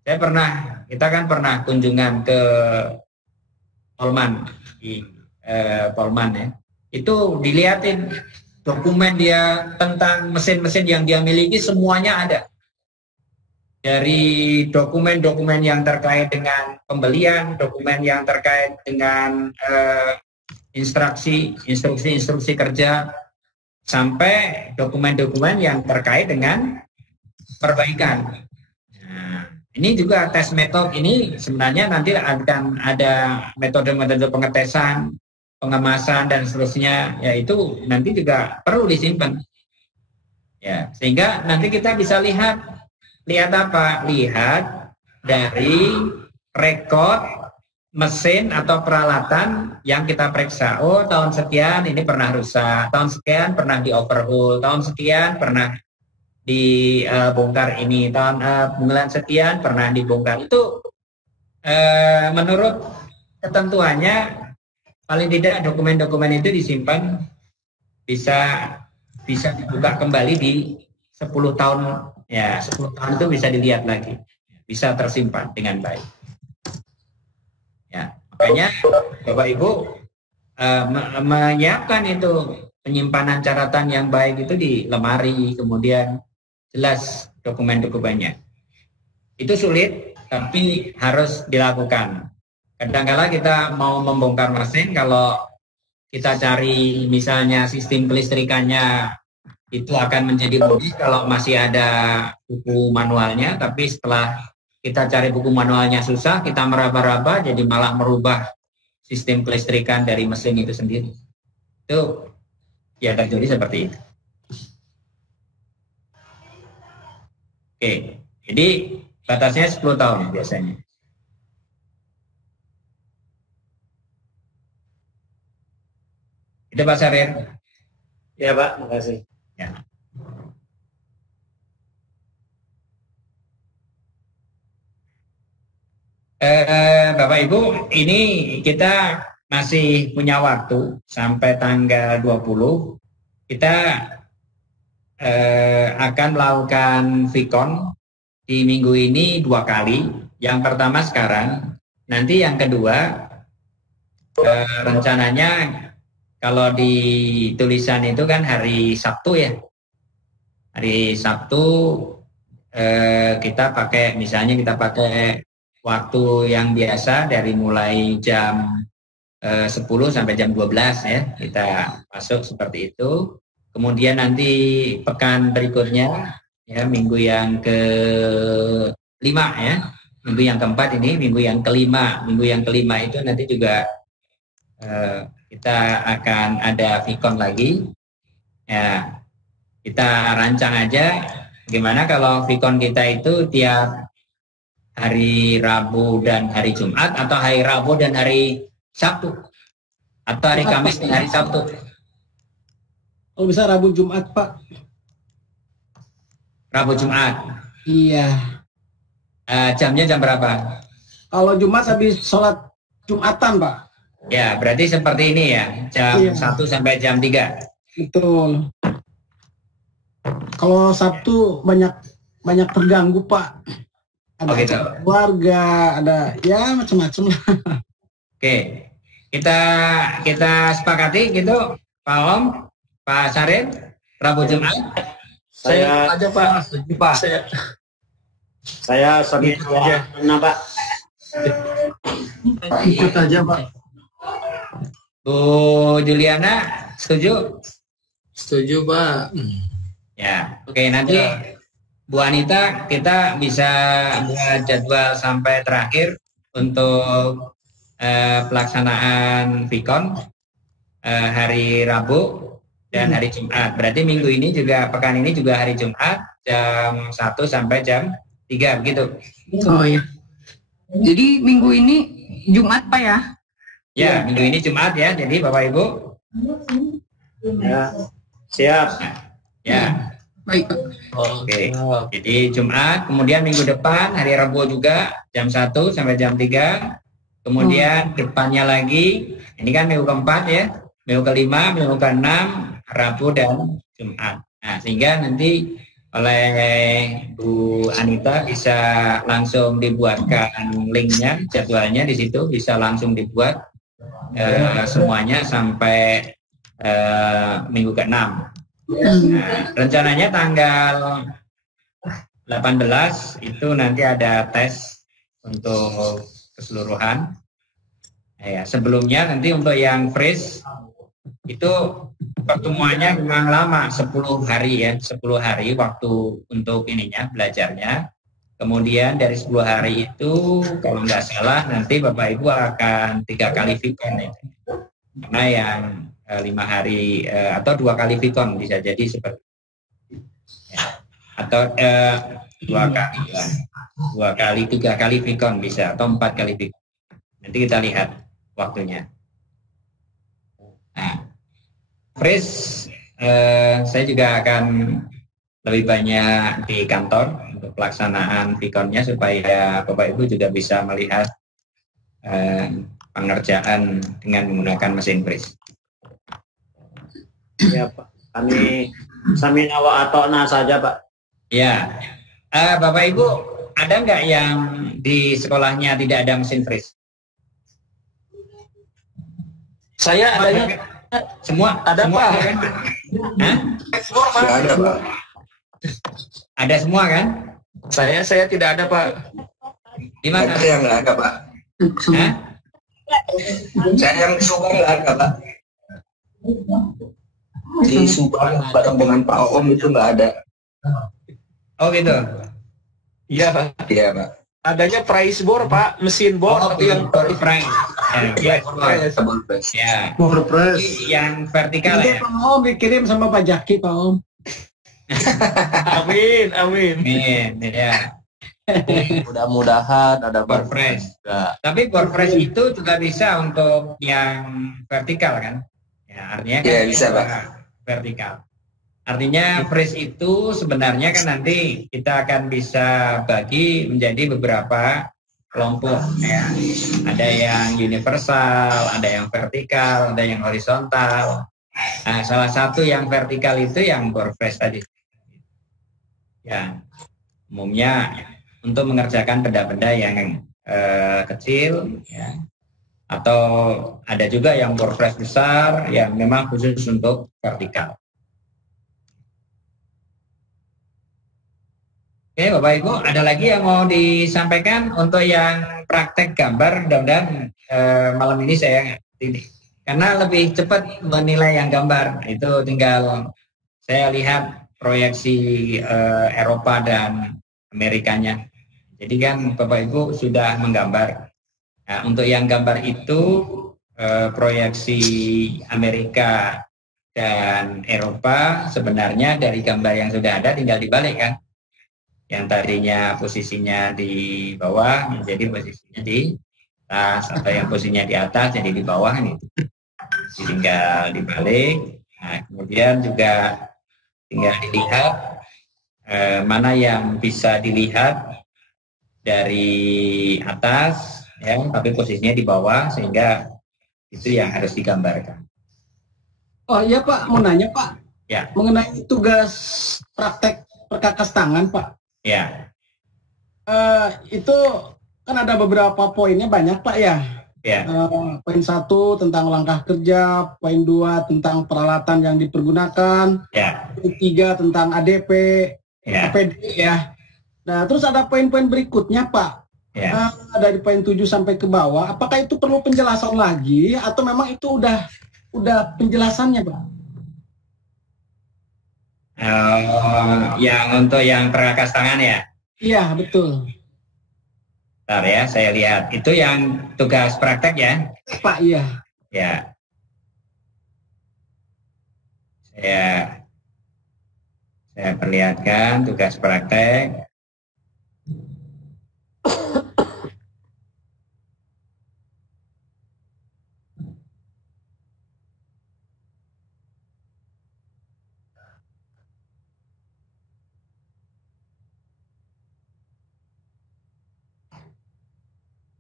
Kita kan pernah kunjungan ke Polman, Polman ya. Itu dilihatin dokumen dia tentang mesin-mesin yang dia miliki semuanya ada. Dari dokumen-dokumen yang terkait dengan pembelian, dokumen yang terkait dengan instruksi kerja, sampai dokumen-dokumen yang terkait dengan perbaikan. Nah, ini juga tes metode ini sebenarnya nanti akan ada metode-metode pengetesan, pengemasan dan seterusnya, yaitu nanti juga perlu disimpan. Ya, sehingga nanti kita bisa lihat apa? Lihat dari rekod mesin atau peralatan yang kita periksa. Oh, tahun sekian ini pernah rusak, tahun sekian pernah di overhaul, tahun sekian pernah dibongkar ini, bulan sekian pernah dibongkar. Itu menurut ketentuannya paling tidak dokumen-dokumen itu disimpan bisa dibuka kembali di 10 tahun. Ya, 10 tahun itu bisa dilihat lagi, bisa tersimpan dengan baik. Ya, makanya Bapak Ibu menyiapkan itu penyimpanan catatan yang baik itu di lemari, kemudian jelas dokumen-dokumennya. Itu sulit, tapi harus dilakukan. Kadang-kala kita mau membongkar mesin, kalau kita cari misalnya sistem kelistrikannya, itu akan menjadi mudah kalau masih ada buku manualnya, tapi setelah kita cari buku manualnya susah, kita meraba-raba jadi malah merubah sistem kelistrikan dari mesin itu sendiri. Itu ya terjadi seperti itu. Oke, jadi batasnya 10 tahun biasanya. Itu Pak Sarir. Ya Pak, makasih. Ya. Bapak Ibu, ini kita masih punya waktu sampai tanggal 20. Kita akan melakukan Vicon di minggu ini 2 kali. Yang pertama sekarang, nanti yang kedua rencananya kalau di tulisan itu kan hari Sabtu ya. Hari Sabtu kita pakai waktu yang biasa dari mulai jam 10 sampai jam 12 ya. Kita masuk seperti itu. Kemudian nanti pekan berikutnya ya, minggu yang ke-5 ya. Minggu yang keempat ini, minggu yang kelima. Minggu yang kelima itu nanti juga kita akan ada Vicon lagi. Ya, kita rancang aja gimana kalau Vicon kita itu tiap hari Rabu dan hari Jumat, atau hari Rabu dan hari Sabtu, atau hari Kamis dan hari Sabtu. Oh, bisa Rabu Jumat, Pak. Rabu Jumat. Iya. Jamnya jam berapa? Kalau Jumat habis sholat Jumatan, Pak. Ya, berarti seperti ini ya, jam 1 sampai jam 3. Betul. Kalau Sabtu banyak terganggu, Pak. Ada gitu. Keluarga, ada ya macam-macam lah. Oke. Kita sepakati gitu, Pak Om, Pak Sarin, Rabu Jumat. Saya aja Pak, setuju Pak. Saya sebagai Pak. Ikut aja, Pak. Bu Juliana, setuju? Setuju Pak. Ya, oke, nanti Bu Anita kita bisa buat jadwal sampai terakhir untuk pelaksanaan Vicon hari Rabu dan hari Jumat. Berarti minggu ini juga, pekan ini juga hari Jumat jam 1 sampai jam 3 begitu. Oh ya. Jadi minggu ini Jumat Pak ya? Ya, minggu ini Jumat ya. Jadi Bapak Ibu. Ya, siap. Ya. Baik Pak. Oke. Jadi Jumat, kemudian minggu depan hari Rabu juga jam 1 sampai jam 3. Kemudian depannya lagi, ini kan minggu keempat ya. Minggu kelima, minggu keenam, Rabu dan Jumat. Nah, sehingga nanti oleh Bu Anita bisa langsung dibuatkan linknya, jadwalnya di situ bisa langsung dibuat semuanya sampai minggu ke-6. Nah, rencananya tanggal 18 itu nanti ada tes untuk keseluruhan. Ya, sebelumnya nanti untuk yang fresh itu pertemuannya memang lama, 10 hari ya, 10 hari waktu untuk ininya, belajarnya. Kemudian dari 10 hari itu kalau nggak salah nanti Bapak Ibu akan 3 kali Vicon ya. Karena yang 5 hari atau 2 kali Vicon bisa jadi seperti ya. Atau 2 kali 3 kali Vicon bisa, atau 4 kali Vicon. Nanti kita lihat waktunya. Nah, fresh saya juga akan lebih banyak di kantor untuk pelaksanaan Viconnya supaya Bapak Ibu juga bisa melihat pengerjaan dengan menggunakan mesin fresh. Ya Pak, kami samina wa atona saja Pak. Ya, Bapak Ibu ada nggak yang di sekolahnya tidak ada mesin fresh? Saya adanya Semua ada semua, Pak. kan? Hah? Ada Pak. Ada semua kan? Saya tidak ada Pak. Gimana? Ada yang nggak ada Pak. Hah? Saya yang di Subang nggak ada Pak. Di Subang bareng dengan Pak Om itu nggak ada. Oh gitu. Iya Pak. Iya Pak. Adanya price bor Pak, mesin bor tapi yang Frank. Ya, Sabun fresh. ya. WordPress. Yang vertikal Nanti ya. Pak Om dikirim sama Pak Jaki Pak Om. amin. Amin. Ya. Mudah-mudahan ada WordPress. juga. Tapi WordPress itu juga bisa untuk yang vertikal kan? Ya, artinya kan Iya, bisa, Pak. Vertikal. Artinya fresh itu sebenarnya kan nanti kita akan bisa bagi menjadi beberapa kelompok ya. Ada yang universal, ada yang vertikal, ada yang horizontal. Nah, salah satu yang vertikal itu yang WordPress tadi. Ya, umumnya untuk mengerjakan benda-benda yang kecil ya. Atau ada juga yang WordPress besar yang memang khusus untuk vertikal. Oke Bapak Ibu, ada lagi yang mau disampaikan untuk yang praktek gambar? Mudah-mudahan malam ini saya karena lebih cepat menilai yang gambar. Itu tinggal saya lihat proyeksi Eropa dan Amerikanya. Jadi kan Bapak Ibu sudah menggambar. Nah, untuk yang gambar itu proyeksi Amerika dan Eropa sebenarnya dari gambar yang sudah ada tinggal dibalik kan. Yang tadinya posisinya di bawah menjadi posisinya di atas, atau yang posisinya di atas jadi di bawah nih. Tinggal dibalik. Nah, kemudian juga tinggal dilihat mana yang bisa dilihat dari atas ya, tapi posisinya di bawah, sehingga itu yang harus digambarkan. Oh iya Pak, mau nanya Pak. Ya. Mengenai tugas praktek perkakas tangan Pak. Ya. Itu kan ada beberapa poinnya banyak Pak ya. Ya. Poin 1 tentang langkah kerja, poin 2 tentang peralatan yang dipergunakan, Ya. poin 3 tentang ADP, Ya. APD ya. Nah terus ada poin-poin berikutnya Pak. Ya. Dari poin 7 sampai ke bawah, apakah itu perlu penjelasan lagi atau memang itu udah penjelasannya Pak? Yang untuk yang perkakas tangan ya. Iya betul. Bentar ya, saya lihat. Itu yang tugas praktek ya? Pak, iya. Ya. Saya perlihatkan tugas praktek.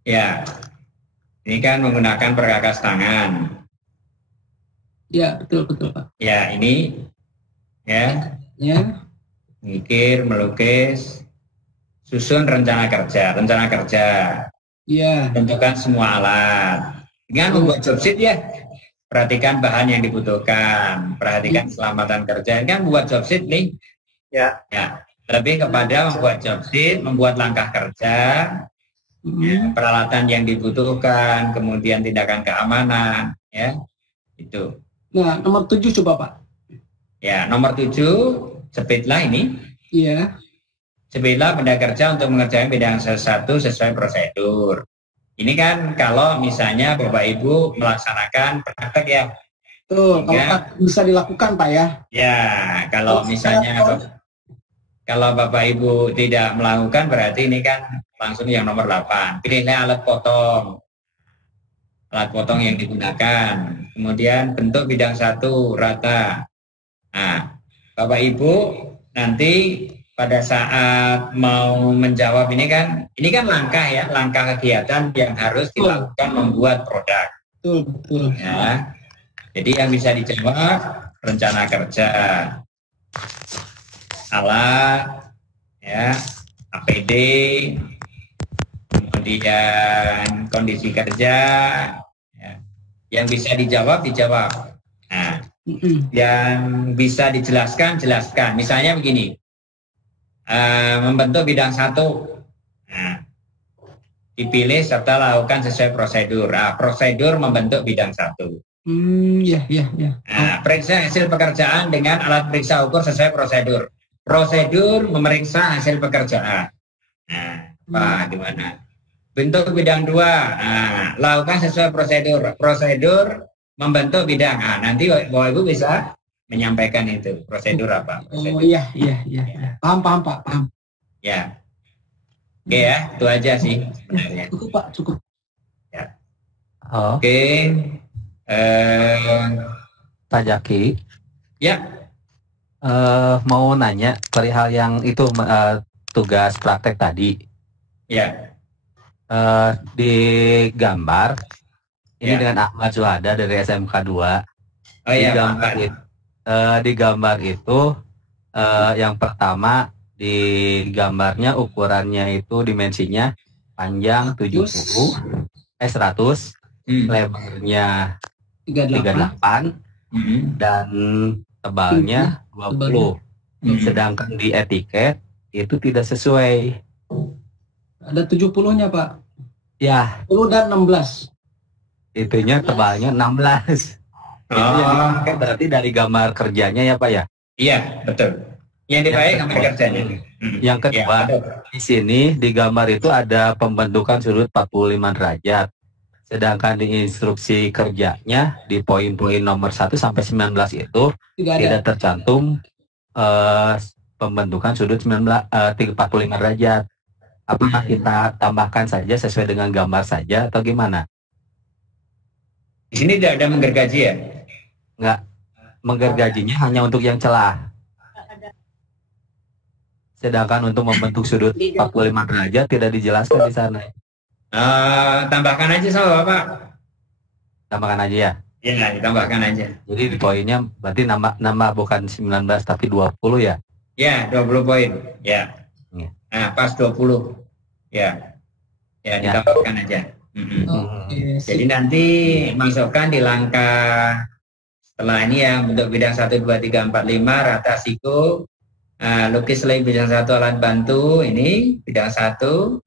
Ya, ini kan menggunakan perkakas tangan. Ya, betul Pak. Ya, ini ya. Ya. Mikir, melukis, susun rencana kerja. Iya. Tentukan semua alat. Dengan membuat job sheet ya. Perhatikan bahan yang dibutuhkan, perhatikan keselamatan kerja. Ini kan membuat job sheet nih. Ya. Lebih kepada membuat job sheet, membuat langkah kerja, ya, peralatan yang dibutuhkan, kemudian tindakan keamanan, ya, itu. Nah, nomor 7 coba Pak. Ya, nomor 7, speedlah ini. Iya. Speedlah benda kerja untuk mengerjakan bidang sesuatu sesuai prosedur. Ini kan kalau misalnya Bapak Ibu melaksanakan praktek ya. Betul, kalau bisa dilakukan Pak ya. Ya, kalau misalnya kalau Bapak Ibu tidak melakukan berarti ini kan langsung yang nomor 8. Pilihlah alat potong. Alat potong yang digunakan. Kemudian bentuk bidang 1 rata. Nah, Bapak Ibu nanti pada saat mau menjawab ini kan langkah ya, langkah kegiatan yang harus dilakukan membuat produk. Betul. Ya. Jadi yang bisa dijawab rencana kerja, alat, ya, APD, kemudian kondisi kerja, ya. Yang bisa dijawab. Nah, yang bisa dijelaskan. Misalnya begini, membentuk bidang 1, nah, dipilih serta lakukan sesuai prosedur. Nah, prosedur membentuk bidang 1. Iya. Nah, periksa hasil pekerjaan dengan alat periksa ukur sesuai prosedur. Prosedur memeriksa hasil pekerjaan. Nah, gimana? Bentuk bidang 2, nah, lakukan sesuai prosedur. Prosedur membentuk bidang. Nah, nanti Bapak Ibu bisa menyampaikan itu prosedur apa. Prosedur. Oh iya. Paham Pak, paham. Ya. Oke ya, itu aja sih sebenarnya. Cukup Pak, cukup. Ya. Oke. Pak Jaki. Ya. Mau nanya perihal yang itu tugas praktek tadi. Ya. Di gambar ini dengan Ahmad Suhada dari SMK 2. Oh iya, di gambar itu yang pertama di gambarnya ukurannya itu dimensinya panjang 100, lebarnya 38 dan tebalnya 20. Sedangkan di etiket itu tidak sesuai. Ada 70-nya Pak. Ya. 10 dan 16. Itunya tebalnya 16. Itu yang dipakai berarti dari gambar kerjanya ya Pak ya? Iya, betul. Yang dipakai gambar kerjanya. Yang kedua, di sini di gambar itu ada pembentukan sudut 45 derajat. Sedangkan di instruksi kerjanya di poin-poin nomor 1 sampai 19 itu tidak tercantum pembentukan sudut 45 derajat. Apakah kita tambahkan saja sesuai dengan gambar saja atau gimana? Di sini tidak ada menggergaji ya? Enggak. Menggergajinya hanya untuk yang celah. Sedangkan untuk membentuk sudut 45 derajat tidak dijelaskan di sana. Tambahkan aja sama Bapak. Tambahkan aja ya? Iya, ditambahkan aja. Jadi di poinnya berarti nama bukan 19 tapi 20 ya? Ya, 20 poin. Ya. Nah, pas 20. Ya. Ya, ditambahkan aja. Jadi nanti masukkan di langkah setelah ini yang bentuk bidang 1, 2, 3, 4, 5 rata siku, lukis lagi bidang 1 alat bantu, ini bidang 1,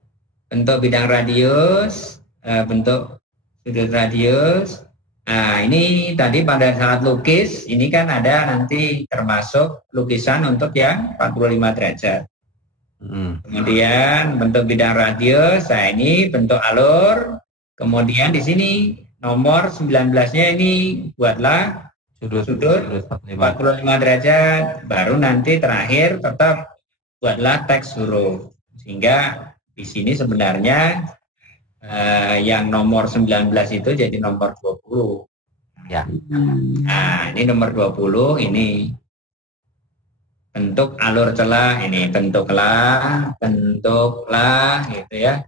bentuk bidang radius, bentuk sudut radius. Nah, ini tadi pada saat lukis ini kan ada nanti termasuk lukisan untuk yang 45 derajat. Kemudian bentuk bidang radius, nah ini bentuk alur. Kemudian di sini nomor 19-nya ini buatlah sudut 45 derajat. Baru nanti terakhir tetap buatlah teks huruf. Sehingga di sini sebenarnya yang nomor 19 itu jadi nomor 20. Ya. Nah, ini nomor 20 ini bentuk alur celah, ini bentuklah gitu ya.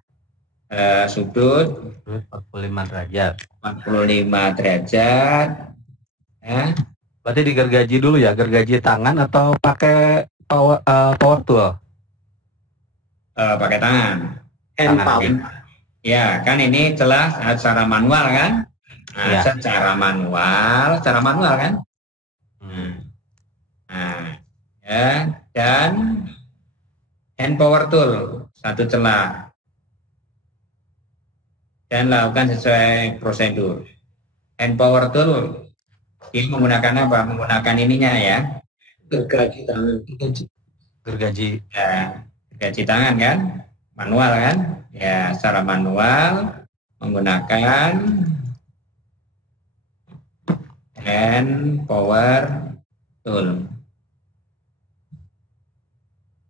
Sudut 45 derajat. 45 derajat. Ya. Berarti digergaji dulu ya, gergaji tangan atau pakai power tool? Pakai tangan. Hand power. Ya, kan ini celah secara manual kan? Nah, Ya. secara manual kan? Nah, ya, dan hand power tool satu celah. Dan lakukan sesuai prosedur. Hand power tool ini menggunakan apa? Menggunakan ininya ya. Gergaji tangan. Gergaji. Ya, gergaji tangan kan? Manual kan? Ya, secara manual menggunakan hand power tool.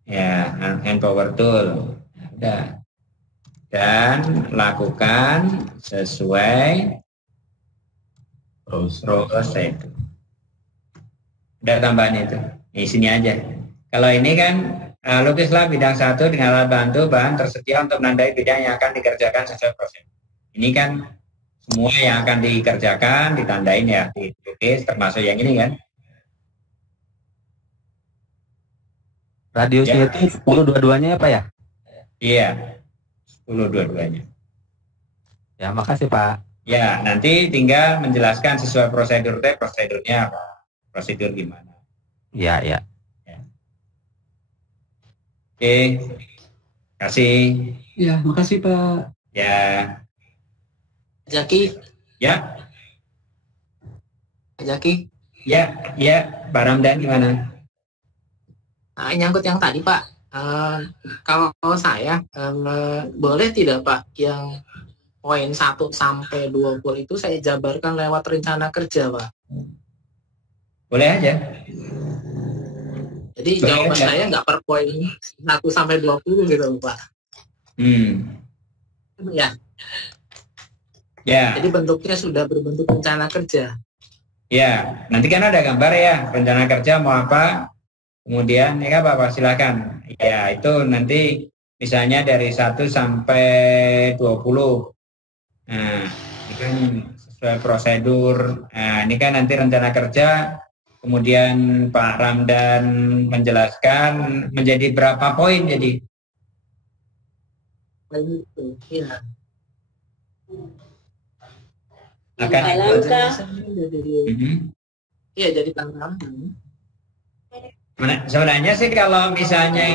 Ya, hand power tool. Udah. Dan lakukan sesuai prosedur. Udah tambahan itu. Di sini aja. Kalau ini kan lukislah bidang 1 dengan alat bantu bahan tersedia untuk menandai bidang yang akan dikerjakan sesuai prosedur. Ini kan semua yang akan dikerjakan ditandain ya, dilukis termasuk yang ini kan. Radiusnya itu 10 dua-duanya apa ya? Iya. 10 dua-duanya. Ya, makasih Pak. Ya, nanti tinggal menjelaskan sesuai prosedur prosedurnya apa? Prosedur gimana? Ya, ya. Oke. Kasih. Ya, makasih Pak. Ya. Jaki, Ya. Jaki. Ya, Pak Ramdan gimana? Nah, nyangkut yang tadi Pak. Kalau saya boleh tidak Pak yang poin 1 sampai 20 itu saya jabarkan lewat rencana kerja Pak. Boleh aja. Jadi Boleh jawaban aja. saya nggak per poin 1 sampai 20 gitu Pak. Ya. Ya. Jadi bentuknya sudah berbentuk rencana kerja. Ya, nanti kan ada gambar ya, rencana kerja mau apa, kemudian ya Bapak silakan. Ya, itu nanti misalnya dari 1 sampai 20. Nah, ini kan sesuai prosedur. Nah, ini kan nanti rencana kerja, kemudian Pak Ramdan menjelaskan menjadi berapa poin jadi. Iya. Akan Iya, jadi tantangan. Sebenarnya sih kalau misalnya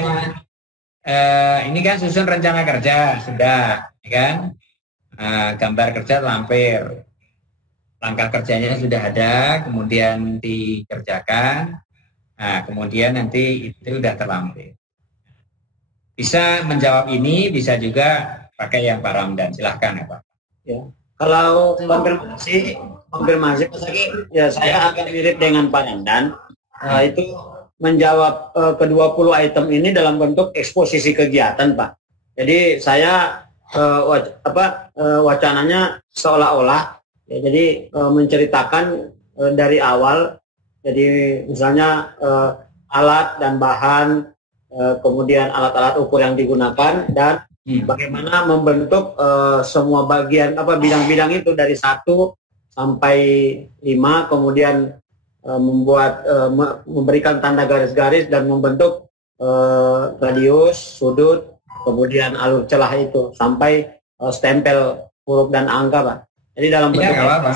ini kan susun rencana kerja sudah, ya kan? Gambar kerja lampir, langkah kerjanya sudah ada, kemudian dikerjakan, nah kemudian nanti itu sudah terlampir. Bisa menjawab ini, bisa juga pakai yang Pak Ramdan, silahkan ya Pak. Ya. Kalau konfirmasi Mas Zaki, ya saya agak mirip dengan Pak Ramdan. Itu menjawab ke-20 item ini dalam bentuk eksposisi kegiatan, Pak. Jadi saya wacananya seolah-olah ya, jadi menceritakan dari awal. Jadi misalnya alat dan bahan, kemudian alat-alat ukur yang digunakan dan bagaimana membentuk semua bagian bidang-bidang itu dari 1 sampai 5, kemudian memberikan tanda garis-garis dan membentuk radius, sudut, kemudian alur celah itu sampai stempel huruf dan angka, Pak. Jadi dalam bentuk nggak apa-apa.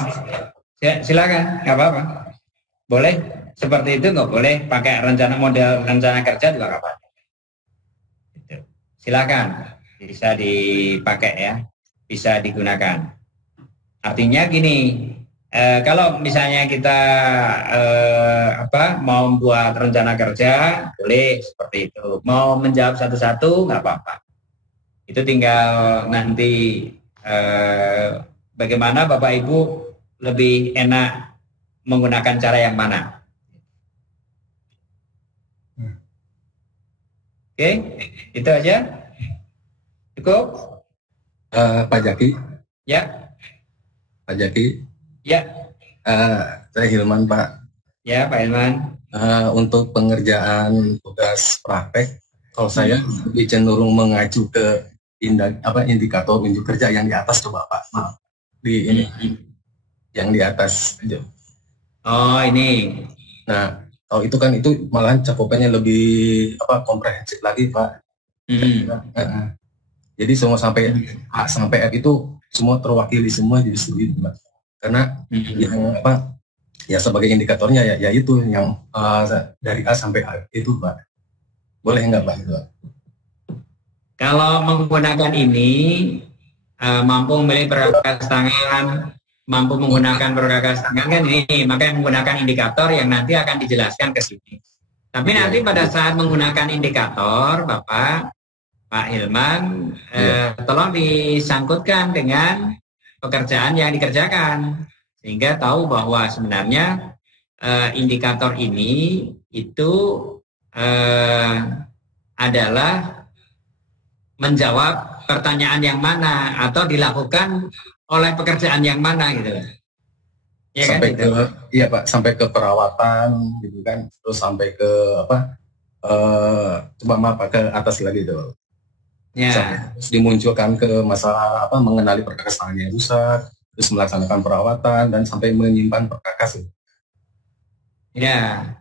Silakan, nggak apa-apa. Boleh seperti itu, nggak boleh pakai model rencana kerja juga nggak apa-apa. Silakan, bisa dipakai ya, bisa digunakan. Artinya gini, kalau misalnya kita mau membuat rencana kerja, boleh seperti itu. Mau menjawab satu-satu, nggak apa-apa. Itu tinggal nanti bagaimana Bapak Ibu lebih enak menggunakan cara yang mana. Oke, itu aja. Cukup? Pak Jaki. Ya. Pak Jaki. Ya. Saya Hilman, Pak. Ya, Pak Hilman. Untuk pengerjaan tugas praktek, kalau saya lebih cenderung mengacu ke indikator unjuk kerja yang di atas tuh Bapak. Di ini. Yang di atas aja. Oh, ini. Nah, kalau itu kan itu malahan cakupannya lebih komprehensif lagi, Pak. Jadi semua sampai A sampai F itu semua terwakili semua jadi itu, Pak. Karena yang ya sebagai indikatornya ya itu yang dari A sampai A itu, Pak. Boleh nggak, Pak? Itu, Pak? Kalau menggunakan ini mampu memilih perkakas tangan, mampu menggunakan perkakas tangan kan ini, makanya menggunakan indikator yang nanti akan dijelaskan ke sini. Tapi nanti pada saat menggunakan indikator, Pak Hilman, tolong disangkutkan dengan pekerjaan yang dikerjakan, sehingga tahu bahwa sebenarnya indikator ini itu adalah menjawab pertanyaan yang mana atau dilakukan oleh pekerjaan yang mana gitu. Ya sampai kan, gitu. Pak, sampai ke perawatan gitu kan, terus sampai ke ke atas lagi tuh. Ya. Terus dimunculkan ke masalah mengenali perkakas tangan yang rusak, terus melaksanakan perawatan dan sampai menyimpan perkakas. Ya.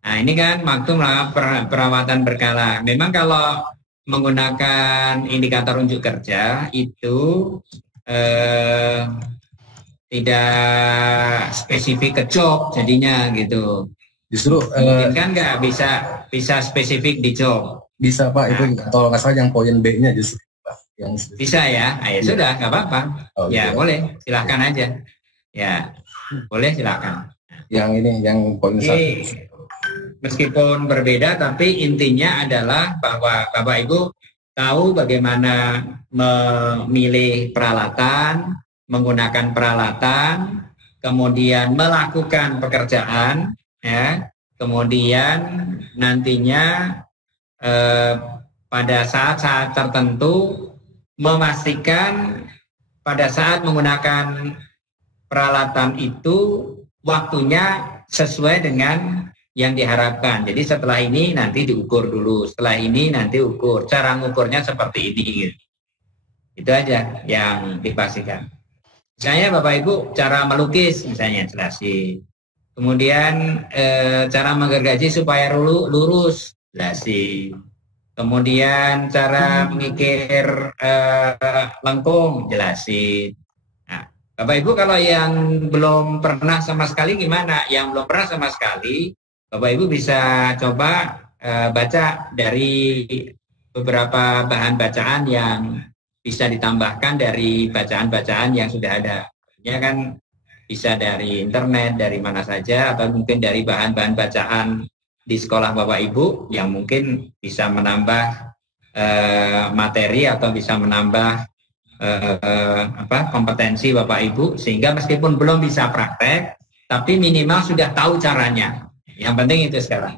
Nah, ini kan waktu melakukan perawatan berkala. Memang kalau menggunakan indikator unjuk kerja itu tidak spesifik ke job jadinya gitu. Justru mungkin kan nggak bisa spesifik di job. Bisa, Pak, itu kalau nggak salah yang poin B-nya justru, Pak. Yang bisa ya, sudah nggak apa-apa. Ya boleh, silahkan aja. Ya boleh, silahkan. Yang ini yang poin 1. Meskipun berbeda, tapi intinya adalah bahwa Bapak Ibu tahu bagaimana memilih peralatan, menggunakan peralatan, kemudian melakukan pekerjaan, ya, kemudian nantinya pada saat-saat tertentu memastikan pada saat menggunakan peralatan itu waktunya sesuai dengan yang diharapkan. Jadi setelah ini nanti diukur dulu, setelah ini nanti ukur. Cara ngukurnya seperti ini. Gitu. Itu aja yang dipastikan. Misalnya Bapak Ibu cara melukis misalnya jelasin. Kemudian cara menggergaji supaya lurus jelasin. Kemudian cara mengikir lengkung jelasin. Nah, Bapak Ibu kalau yang belum pernah sama sekali gimana? Yang belum pernah sama sekali, Bapak Ibu bisa coba baca dari beberapa bahan bacaan yang bisa ditambahkan dari bacaan-bacaan yang sudah ada. Ya kan bisa dari internet, dari mana saja, atau mungkin dari bahan-bahan bacaan di sekolah Bapak Ibu yang mungkin bisa menambah materi atau bisa menambah kompetensi Bapak Ibu, sehingga meskipun belum bisa praktek, tapi minimal sudah tahu caranya. Yang penting itu sekarang.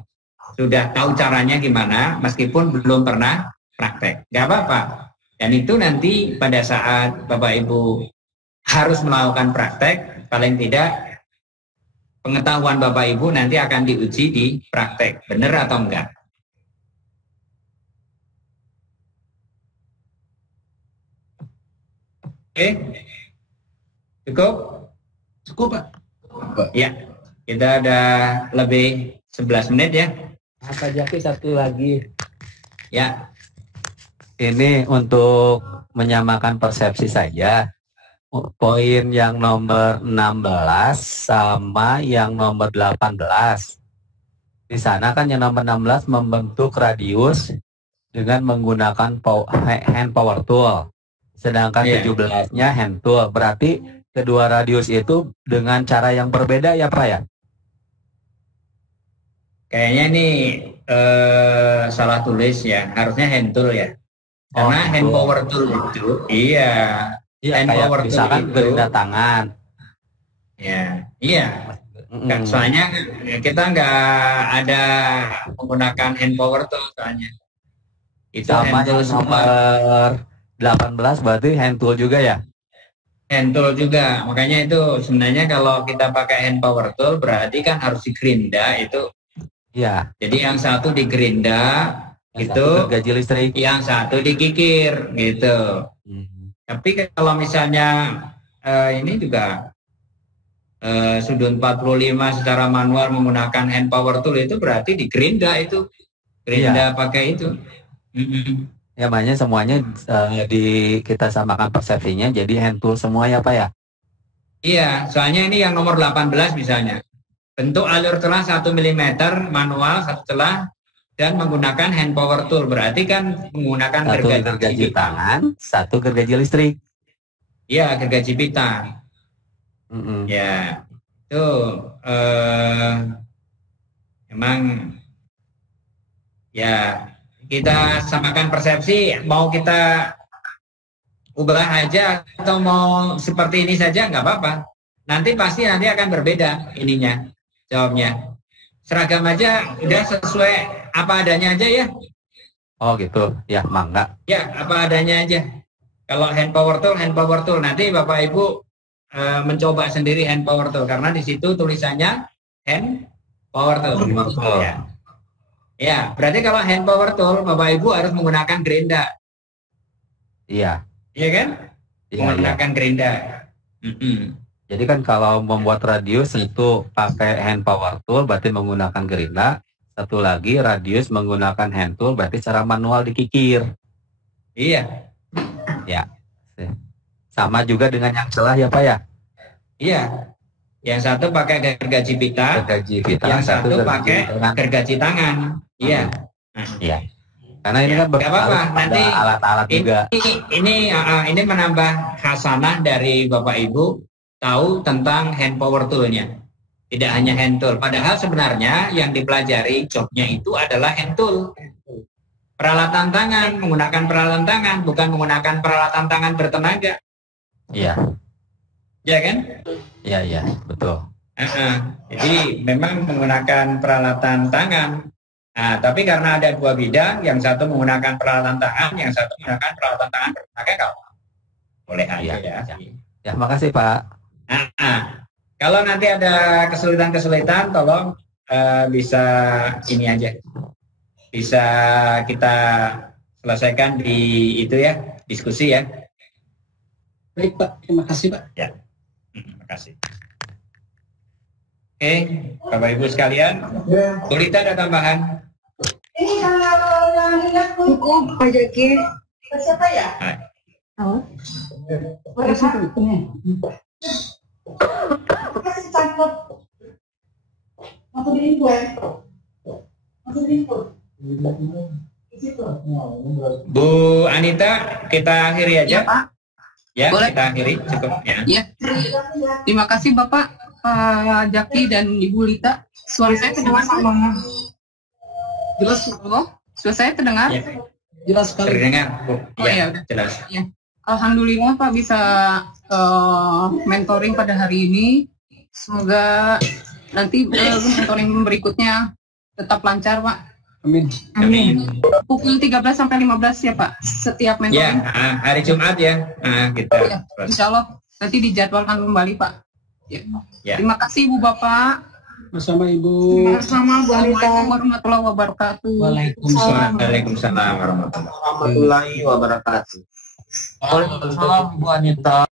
Sudah tahu caranya gimana, meskipun belum pernah praktek. Gak apa-apa. Dan itu nanti pada saat Bapak Ibu harus melakukan praktek, paling tidak pengetahuan Bapak Ibu nanti akan diuji di praktek. Benar atau enggak? Oke? Cukup? Cukup, Pak. Ya. Kita ada lebih 11 menit ya. Pak Jaki satu lagi. Ya. Ini untuk menyamakan persepsi saja. Poin yang nomor 16 sama yang nomor 18. Di sana kan yang nomor 16 membentuk radius dengan menggunakan hand power tool. Sedangkan 17-nya hand tool. Berarti kedua radius itu dengan cara yang berbeda ya Pak ya? Kayaknya ini salah tulis ya. Harusnya hand tool ya. Karena hand power tool itu, iya. Iya, hand kayak power tool misalkan itu, gerinda tangan. ya, iya. Soalnya kita nggak ada menggunakan hand power tool soalnya. Itu Sama hand tool yang semua. nomor 18 berarti hand tool juga ya? Hand tool juga. Makanya itu sebenarnya kalau kita pakai hand power tool berarti kan harus digerinda itu. Iya. Jadi yang satu digerinda Yang itu, satu gergaji listrik. yang satu dikikir gitu. Tapi kalau misalnya ini juga sudut 45 secara manual menggunakan hand power tool itu berarti digerinda itu. Gerinda pakai itu. Ya, makanya semuanya kita samakan persepsinya jadi hand tool semua ya Pak ya? Iya, soalnya ini yang nomor 18 misalnya. Bentuk alur celah 1 mm manual, 1 celah, dan menggunakan hand power tool. Berarti kan menggunakan Satu gergaji tangan, satu gergaji listrik. Iya, gergaji pita. Ya, itu emang ya kita samakan persepsi. Mau kita ubah aja atau mau seperti ini saja nggak apa-apa. Nanti akan berbeda ininya, jawabnya. Seragam aja udah sesuai apa adanya aja ya. Oh gitu, ya mangga. Ya, apa adanya aja. Kalau hand power tool nanti Bapak Ibu mencoba sendiri hand power tool karena di situ tulisannya hand power tool. Ya, berarti kalau hand power tool Bapak Ibu harus menggunakan gerinda. Iya. Iya kan? Menggunakan gerinda. Jadi kan kalau membuat radius itu pakai hand power tool berarti menggunakan gerinda. Satu lagi radius menggunakan hand tool berarti secara manual dikikir. Iya. Ya. Sama juga dengan yang celah ya Pak ya? Iya. Yang satu pakai gergaji pita. Yang satu pakai gergaji tangan. Iya. Iya. Karena ini kan apa-apa. Nanti alat-alat juga. Ini menambah khasanah dari Bapak Ibu tahu tentang hand power tool-nya. Tidak hanya hand tool. Padahal sebenarnya yang dipelajari jobnya itu adalah hand tool. Peralatan tangan, menggunakan peralatan tangan, bukan menggunakan peralatan tangan bertenaga. Iya. Ya kan? Iya, betul. Jadi memang menggunakan peralatan tangan. Nah, tapi karena ada dua bidang, yang satu menggunakan peralatan tangan, yang satu menggunakan peralatan tangan bertenaga, kalau boleh aja ya. Ya, makasih Pak. Kalau nanti ada kesulitan-kesulitan, tolong bisa ini aja. Bisa kita selesaikan di itu ya, diskusi ya. Baik Pak, terima kasih Pak. Ya, terima kasih. Oke, Bapak Ibu sekalian, Bu Rita ada tambahan? Ini kalau yang ingat cukup Pak Jaki. Siapa ya? Oh. Kasih cangkep. Masuk di input. Masuk di input. Bu Anita, kita akhiri aja. Ya, Pak. Ya, boleh. kita akhiri cukup ya. Ya. Terima kasih Bapak, Pak Jaki dan Ibu Lita. Suara saya terdengar sama. Jelas, suara saya terdengar? Ya. Jelas sekali. Terdengar, Bu. Oh, ya, jelas. Ya. Alhamdulillah Pak bisa mentoring pada hari ini. Semoga nanti mentoring berikutnya tetap lancar Pak. Amin. Pukul 13 sampai 15 ya Pak, setiap mentoring. Ya, hari Jumat ya. Kita. Ya, insya Allah nanti dijadwalkan kembali Pak. Ya. Ya. Terima kasih Bu Bapak. Bersama Ibu. Sama Bu Anita. Assalamualaikum warahmatullahi wabarakatuh. Waalaikumsalam warahmatullahi wabarakatuh. Waalaikumsalam Bu Anita.